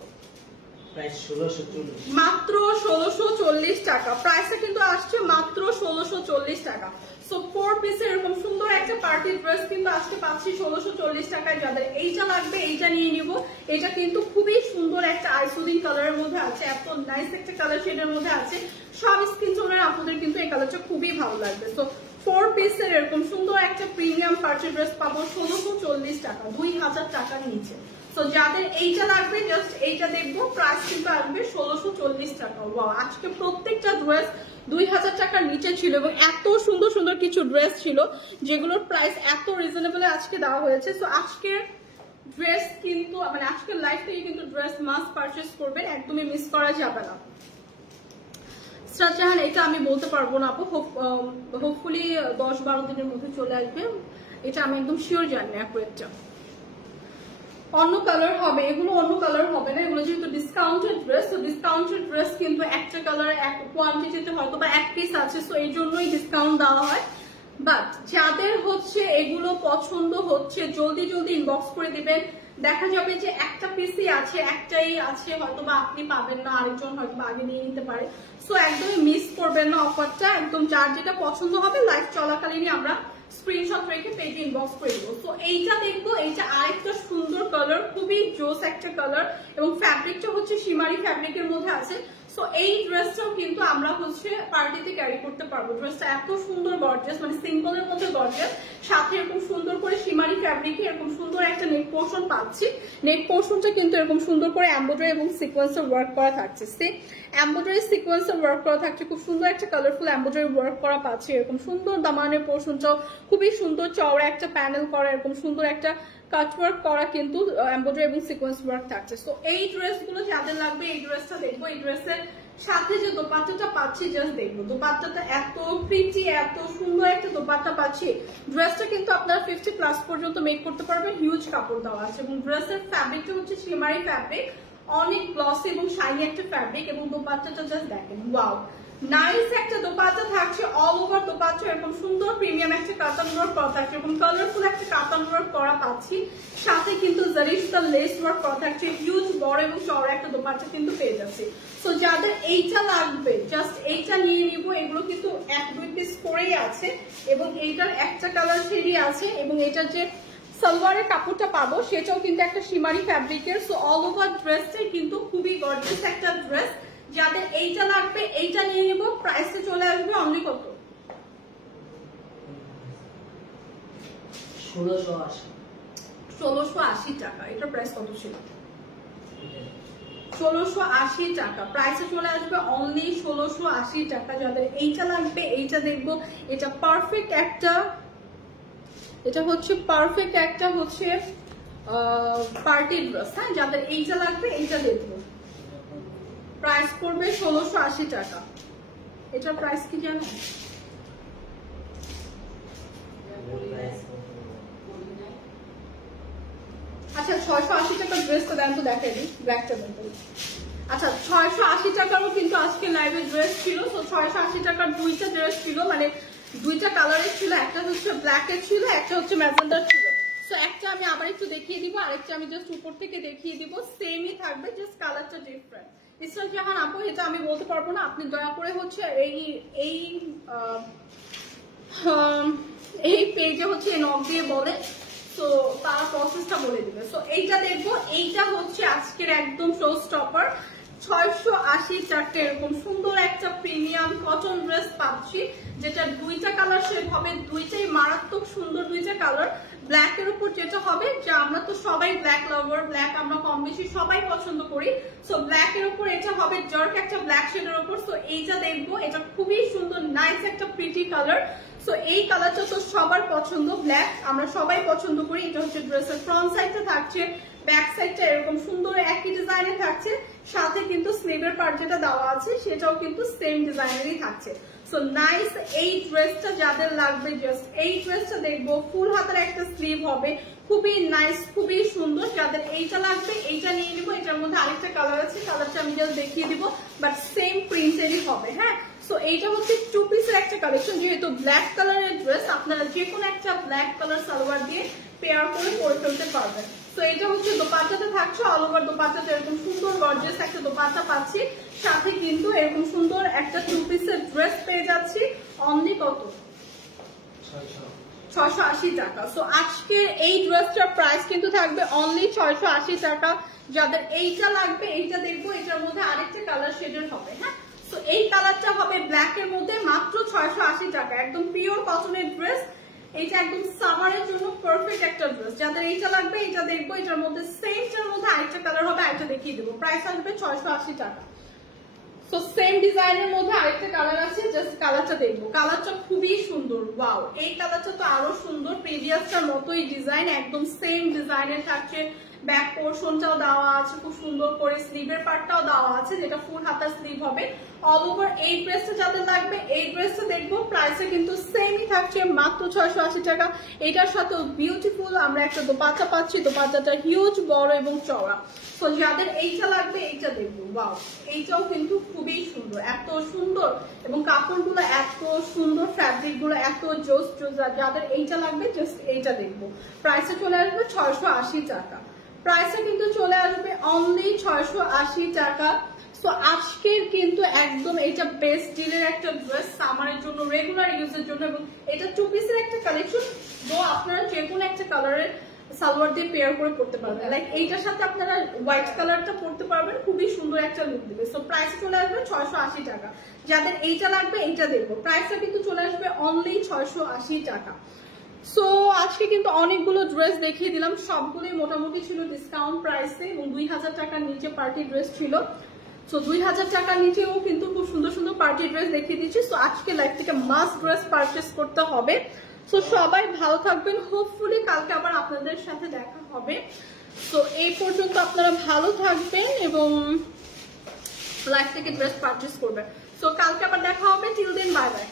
মাত্র 1640 টাকা। প্রাইসটা কিন্তু আসছে মাত্র 1640 টাকা। সো 4 পিসের এরকম সুন্দর একটা পার্টি ড্রেস কিন্তু আজকে পাচ্ছি 1640 টাকায়। যাদের এইটা লাগবে এইটা নিয়ে নিব। এটা কিন্তু খুবই সুন্দর একটা আইসুদিং কালারের মধ্যে আছে, এত নাইস একটা কালার শেডের মধ্যে আছে। সব স্কিন টোনের আপনাদের কিন্তু এই কালারটা খুবই ভালো লাগবে। সো 4 পিসের এরকম সুন্দর একটা প্রিমিয়াম পার্টি ড্রেস পাবো 1640 টাকা, 2000 টাকার নিচে। সো যাদের এইটা লাগবে জাস্ট এইটা দেখবো, প্রাইস কিন্তু আসবে 1640 টাকা। ওয়াও, আজকে প্রত্যেকটা ড্রেস 2000 টাকার নিচে ছিল, এবং এত সুন্দর সুন্দর কিছু ড্রেস ছিল যেগুলোর প্রাইস এত রিজনেবল আজকে দেওয়া হয়েছে। সো আজকের ড্রেস কিন্তু মানে আজকের লাইফ থেকে কিন্তু ড্রেস মাস্ট পারচেস করবেন, একদমই মিস করা যাবে না। শাহজাহান এটা আমি বলতে পারবো না আপু, হোপফুলি 10-12 দিনের মধ্যে চলে আসবে, এটা আমি একদম শিওর জানি অ্যাকুরেটটা। অন্য কালার হবে, এগুলো অন্য কালার হবে না, এগুলো যেহেতু ডিসকাউন্টেড ড্রেস, তো ডিসকাউন্টেড ড্রেস কিন্তু একটা কালার এক কোয়ান্টিটিতে হয়তো বা এক পিস আছে, সো এই জন্যই ডিসকাউন্ট দেওয়া হয়। বাট যাদের হচ্ছে এগুলো পছন্দ হচ্ছে জলদি জলদি ইনবক্স করে দিবেন। দেখা যাবে যে একটা পিসই আছে, একটাই আছে, হয়তো বা আপনি পাবেন না, আরেকজন হয়তো বা আগে নিয়ে নিতে পারে। সো একদমই মিস করবেন না অফারটা, একদম যার যেটা পছন্দ হবে লাইভ চলাকালীনই আমরা স্ক্রিনশট রেখে পেজে ইনবক্স করে দিব। তো এইটা দেখবো, এইটা আরেকটা সুন্দর কালার, খুবই জোস একটা কালার এবং ফ্যাব্রিকটা হচ্ছে শিমারি ফ্যাব্রিকের মধ্যে আছে। সো এই ড্রেসটাও কিন্তু আমরা হচ্ছে পার্টিতে ক্যারি করতে পারবো। ড্রেসটা এত সুন্দর গর্জিয়াস, মানে সিম্পলের মধ্যে গর্জিয়াস, সাথে এরকম সুন্দর করে শিমারি ফ্যাব্রিকে এরকম সুন্দর একটা নেক পোর্শন পাচ্ছি। নেক পোর্শনটা কিন্তু এরকম সুন্দর করে এমব্রয়ডারি এবং সিকোয়েন্সের ওয়ার্ক করা থাকছে। এমব্রয়ডারি সিকোয়েন্সের ওয়ার্ক করা থাকছে, খুব সুন্দর একটা কালারফুল এমব্রয়ডারি ওয়ার্ক করা পাচ্ছি। এরকম সুন্দর দামানের পোর্শনটাও খুবই সুন্দর, চওড়া একটা প্যানেল করা, এরকম সুন্দর একটা কাট ওয়ার্ক করা কিন্তু এমব্রয়ডারি এবং সিকোয়েন্স ওয়ার্ক থাকছে। সো এই ড্রেসগুলো যাদের লাগবে এই ড্রেসটা দেখবো। এই ড্রেসের সাথে যে দোপাট্টাটা পাচ্ছি জাস্ট দেখবো, দোপাট্টাটা এত প্রিটি, এত সুন্দর একটা দোপাট্টা পাচ্ছি। ড্রেসটা কিন্তু আপনারা 50+ পর্যন্ত মেক করতে পারবেন, হিউজ কাপড় দেওয়া আছে এবং ড্রেসের ফ্যাব্রিকটা হচ্ছে শিমারি ফ্যাব্রিক, অনেক গ্লসি এবং শাইনি একটা ফ্যাব্রিক এবং দোপাট্টাটা জাস্ট দেখেন, ওয়াও নাইস একটা দোপাট্টা থাকছে। অল ওভার দোপাট্টা এরকম সুন্দর প্রিমিয়াম একটা কাতান ওয়ার্ক করা থাকছে, এরকম কালারফুল একটা কাতান ওয়ার্ক করা পাচ্ছি। সাথে কিন্তু জারিস্তা লেস ওয়ার্ক করা থাকছে, হিউজ বড় এবং চওড়া একটা দোপাট্টা কিন্তু পেয়ে যাচ্ছে। সো যাদের এইটা লাগবে জাস্ট এইটা নিয়ে নিব। এগুলো কিন্তু 1-2 পিস করেই আছে এবং এইটার একটা কালার শেডই আছে এবং এটার যে সালোয়ারের কাপড়টা পাবো সেটাও কিন্তু একটা শিমারি ফ্যাব্রিকের। সো অল ওভার ড্রেসটাই কিন্তু খুবই গর্জিয়াস একটা ড্রেস। যাদের এইটা লাগবে এইটা নিয়ে নিব। প্রাইসে চলে আসবে অনলি কত? 1680 টাকা। এটার প্রাইস কত ছিল? 1680 টাকা। প্রাইসে চলে আসবে অনলি 1680 টাকা। যাদের এইটা লাগবে এইটা দেখবো। এটা পারফেক্ট একটা, এটা হচ্ছে পারফেক্ট একটা হচ্ছে পার্টি ড্রেস। হ্যাঁ, যাদের এইটা লাগবে এইটা দেখবো। প্রাইস পড়বে 1680 টাকা। এটার প্রাইস কি জানো? আচ্ছা 680 টাকার ড্রেসটা দেন তো, দেখাই দিই ব্ল্যাকটা দেন। আচ্ছা 680 টাকারও কিন্তু আজকে লাইভে ড্রেস ছিল। তো 680 টাকার দুইটা ড্রেস ছিল, মানে দুইটা কালারের ছিল, একটা হচ্ছে ব্ল্যাকের ছিল, একটা হচ্ছে ম্যাজেন্ডার ছিল। সো একটা আমি আবার একটু দেখিয়ে দিব, আরেকটা আমি জাস্ট উপর থেকে দেখিয়ে দিব। সেমই থাকবে, জাস্ট কালারটা ডিফারেন্ট। ইসরাত জাহান আপু, এটা আমি বলতে পারবো না, আপনি দয়া করে হচ্ছে এই পেজে হচ্ছে নক দিয়ে বলে, তো তার প্রসেসটা বলে দিবে। সো এইটা দেখবো। এইটা হচ্ছে আজকের একদম শো স্টপার, 680 টাকা। এরকম সুন্দর একটা প্রিমিয়াম কটন ড্রেস পাচ্ছি, যেটা দুইটা কালার শেড হবে, দুইটাই মারাত্মক সুন্দর দুইটা কালার। ব্ল্যাক এর উপর যেটা হবে, যে আমরা তো সবাই ব্ল্যাক লাভার, ব্ল্যাক আমরা কম বেশি সবাই পছন্দ করি। সো ব্ল্যাক এর উপর এটা হবে ডার্ক একটা ব্ল্যাক শেডের উপর। সো এইটা দেখবো, এটা খুবই সুন্দর নাইস একটা প্রিটি কালার। সো এই কালারটা তো সবার পছন্দ, ব্ল্যাক আমরা সবাই পছন্দ করি। এটা হচ্ছে ড্রেসের ফ্রন্ট সাইডটা থাকছে, ব্যাক সাইডটা এরকম সুন্দর একই ডিজাইনে থাকছে, সাথে কিন্তু স্লিভের পার্ট যেটা দেওয়া আছে সেটাও কিন্তু সেম ডিজাইনেরই থাকছে। সো নাইস এই ড্রেসটা যাদের লাগবে জাস্ট এই ড্রেসটা দেখবো। ফুল হাতের একটা স্লিভ হবে, খুবই নাইস, খুবই সুন্দর। যাদের এইটা লাগবে এইটা নিয়ে নিবো। এটার মধ্যে আরেকটা কালার আছে, কালারটা আমি জাস্ট দেখিয়ে দিব, বাট সেম প্রিন্টেরই হবে। হ্যাঁ, সো এইটা হচ্ছে 2 পিসের একটা কালেকশন। যেহেতু ব্ল্যাক কালারের ড্রেস, আপনারা যে কোনো একটা ব্ল্যাক কালার সালোয়ার দিয়ে পেয়ার করে পরে ফেলতে পারবেন। তো এটা হচ্ছে দোপাট্টাতে থাকছে, অল ওভার দোপাট্টাতে এরকম সুন্দর গর্জিয়াস একটা দোপাট্টা পাচ্ছি, সাথে কিন্তু এরকম সুন্দর একটা 2 পিসের ড্রেস পেয়ে যাচ্ছি। অনলি কত? 680 টাকা। সো আজকে এই ড্রেসটার প্রাইস কিন্তু থাকবে অনলি 680 টাকা। যাদের এইটা লাগবে এইটা দেখবো। এটার মধ্যে আরেকটা কালার শেডের হবে। হ্যাঁ, সো এই কালারটা হবে ব্ল্যাক এর মধ্যে, মাত্র 680 টাকা। একদম পিওর কটনের ড্রেস, এইটা একদম সামারের জন্য পারফেক্ট একটা ড্রেস। যাদের এইটা লাগবে এইটা দেখবো। এটার মধ্যে সেমটার মধ্যে আরেকটা কালার হবে, আরেকটা দেখিয়ে দেবো। প্রাইস আসবে 680 টাকা। সো সেম ডিজাইনের মধ্যে আরেকটা কালার আছে, জাস্ট কালারটা দেখবো। কালারটা খুবই সুন্দর, ওয়াও এই কালারটা তো আরো সুন্দর, প্রিভিয়াসটার মতোই ডিজাইন, একদম সেম ডিজাইনের থাকছে। ব্যাক পোর্শনটাও দেওয়া আছে খুব সুন্দর করে, স্লিভের পার্টটাও দেওয়া আছে যেটা ফুল হাতা স্লিভ হবে। অল ওভার এই ড্রেসটা যাদের লাগবে এই ড্রেসটা দেখবো। প্রাইসে কিন্তু সেমই থাকছে, মাত্র 680 টাকা। এটার সাথে বিউটিফুল আমরা একটা দোপাট্টা পাচ্ছি, দোপাট্টাটা হিউজ বড় এবং চওড়া। তো যাদের এইটা লাগবে এইটা দেখবো। ওয়াও, এইটাও কিন্তু খুবই সুন্দর, এত সুন্দর এবং কাপড়গুলো এত সুন্দর, ফ্যাব্রিক গুলো এত জোস জোস। যাদের এইটা লাগবে জাস্ট এইটা দেখবো। প্রাইসে চলে আসবে 680 টাকা। প্রাইসে কিন্তু চলে আসবে অনলি 680 টাকা। সো আজকের কিন্তু একদম এটা বেস্ট ডিলের একটা ড্রেস, সামারের জন্য, রেগুলার ইউজের জন্য, এবং এটা 2 পিসের একটা কালেকশন, তো আপনারা যে কোনো একটা কালারের সালোয়ার দিয়ে পেয়ার করে পড়তে পারবেন। লাইক এইটার সাথে আপনারা হোয়াইট কালারটা পড়তে পারবেন, খুবই সুন্দর একটা লুক দিবে। সো প্রাইস চলে আসবে 680 টাকা। যাদের এইটা লাগবে এইটা দেখবো, প্রাইসটা কিন্তু চলে আসবে অনলি 680 টাকা। সো আজকে কিন্তু অনেকগুলো ড্রেস দেখিয়ে দিলাম, সবগুলোই মোটামুটি ছিল ডিসকাউন্ট প্রাইসে, এবং 2000 টাকার নিচে পার্টি ড্রেস ছিল। সো 2000 টাকার নিচেও কিন্তু খুব সুন্দর সুন্দর পার্টি ড্রেস দেখিয়ে দিচ্ছি। সো আজকে লাইফ থেকে মাস্ট ড্রেস পারচেস করতে হবে। সো সবাই ভালো থাকবেন, হোপফুলি কালকে আবার আপনাদের সাথে দেখা হবে। সো এই পর্যন্ত আপনারা ভালো থাকবেন এবং লাইফ থেকে ড্রেস পারচেস করবেন। সো কালকে আবার দেখা হবে, টিল দেন বাই বাই।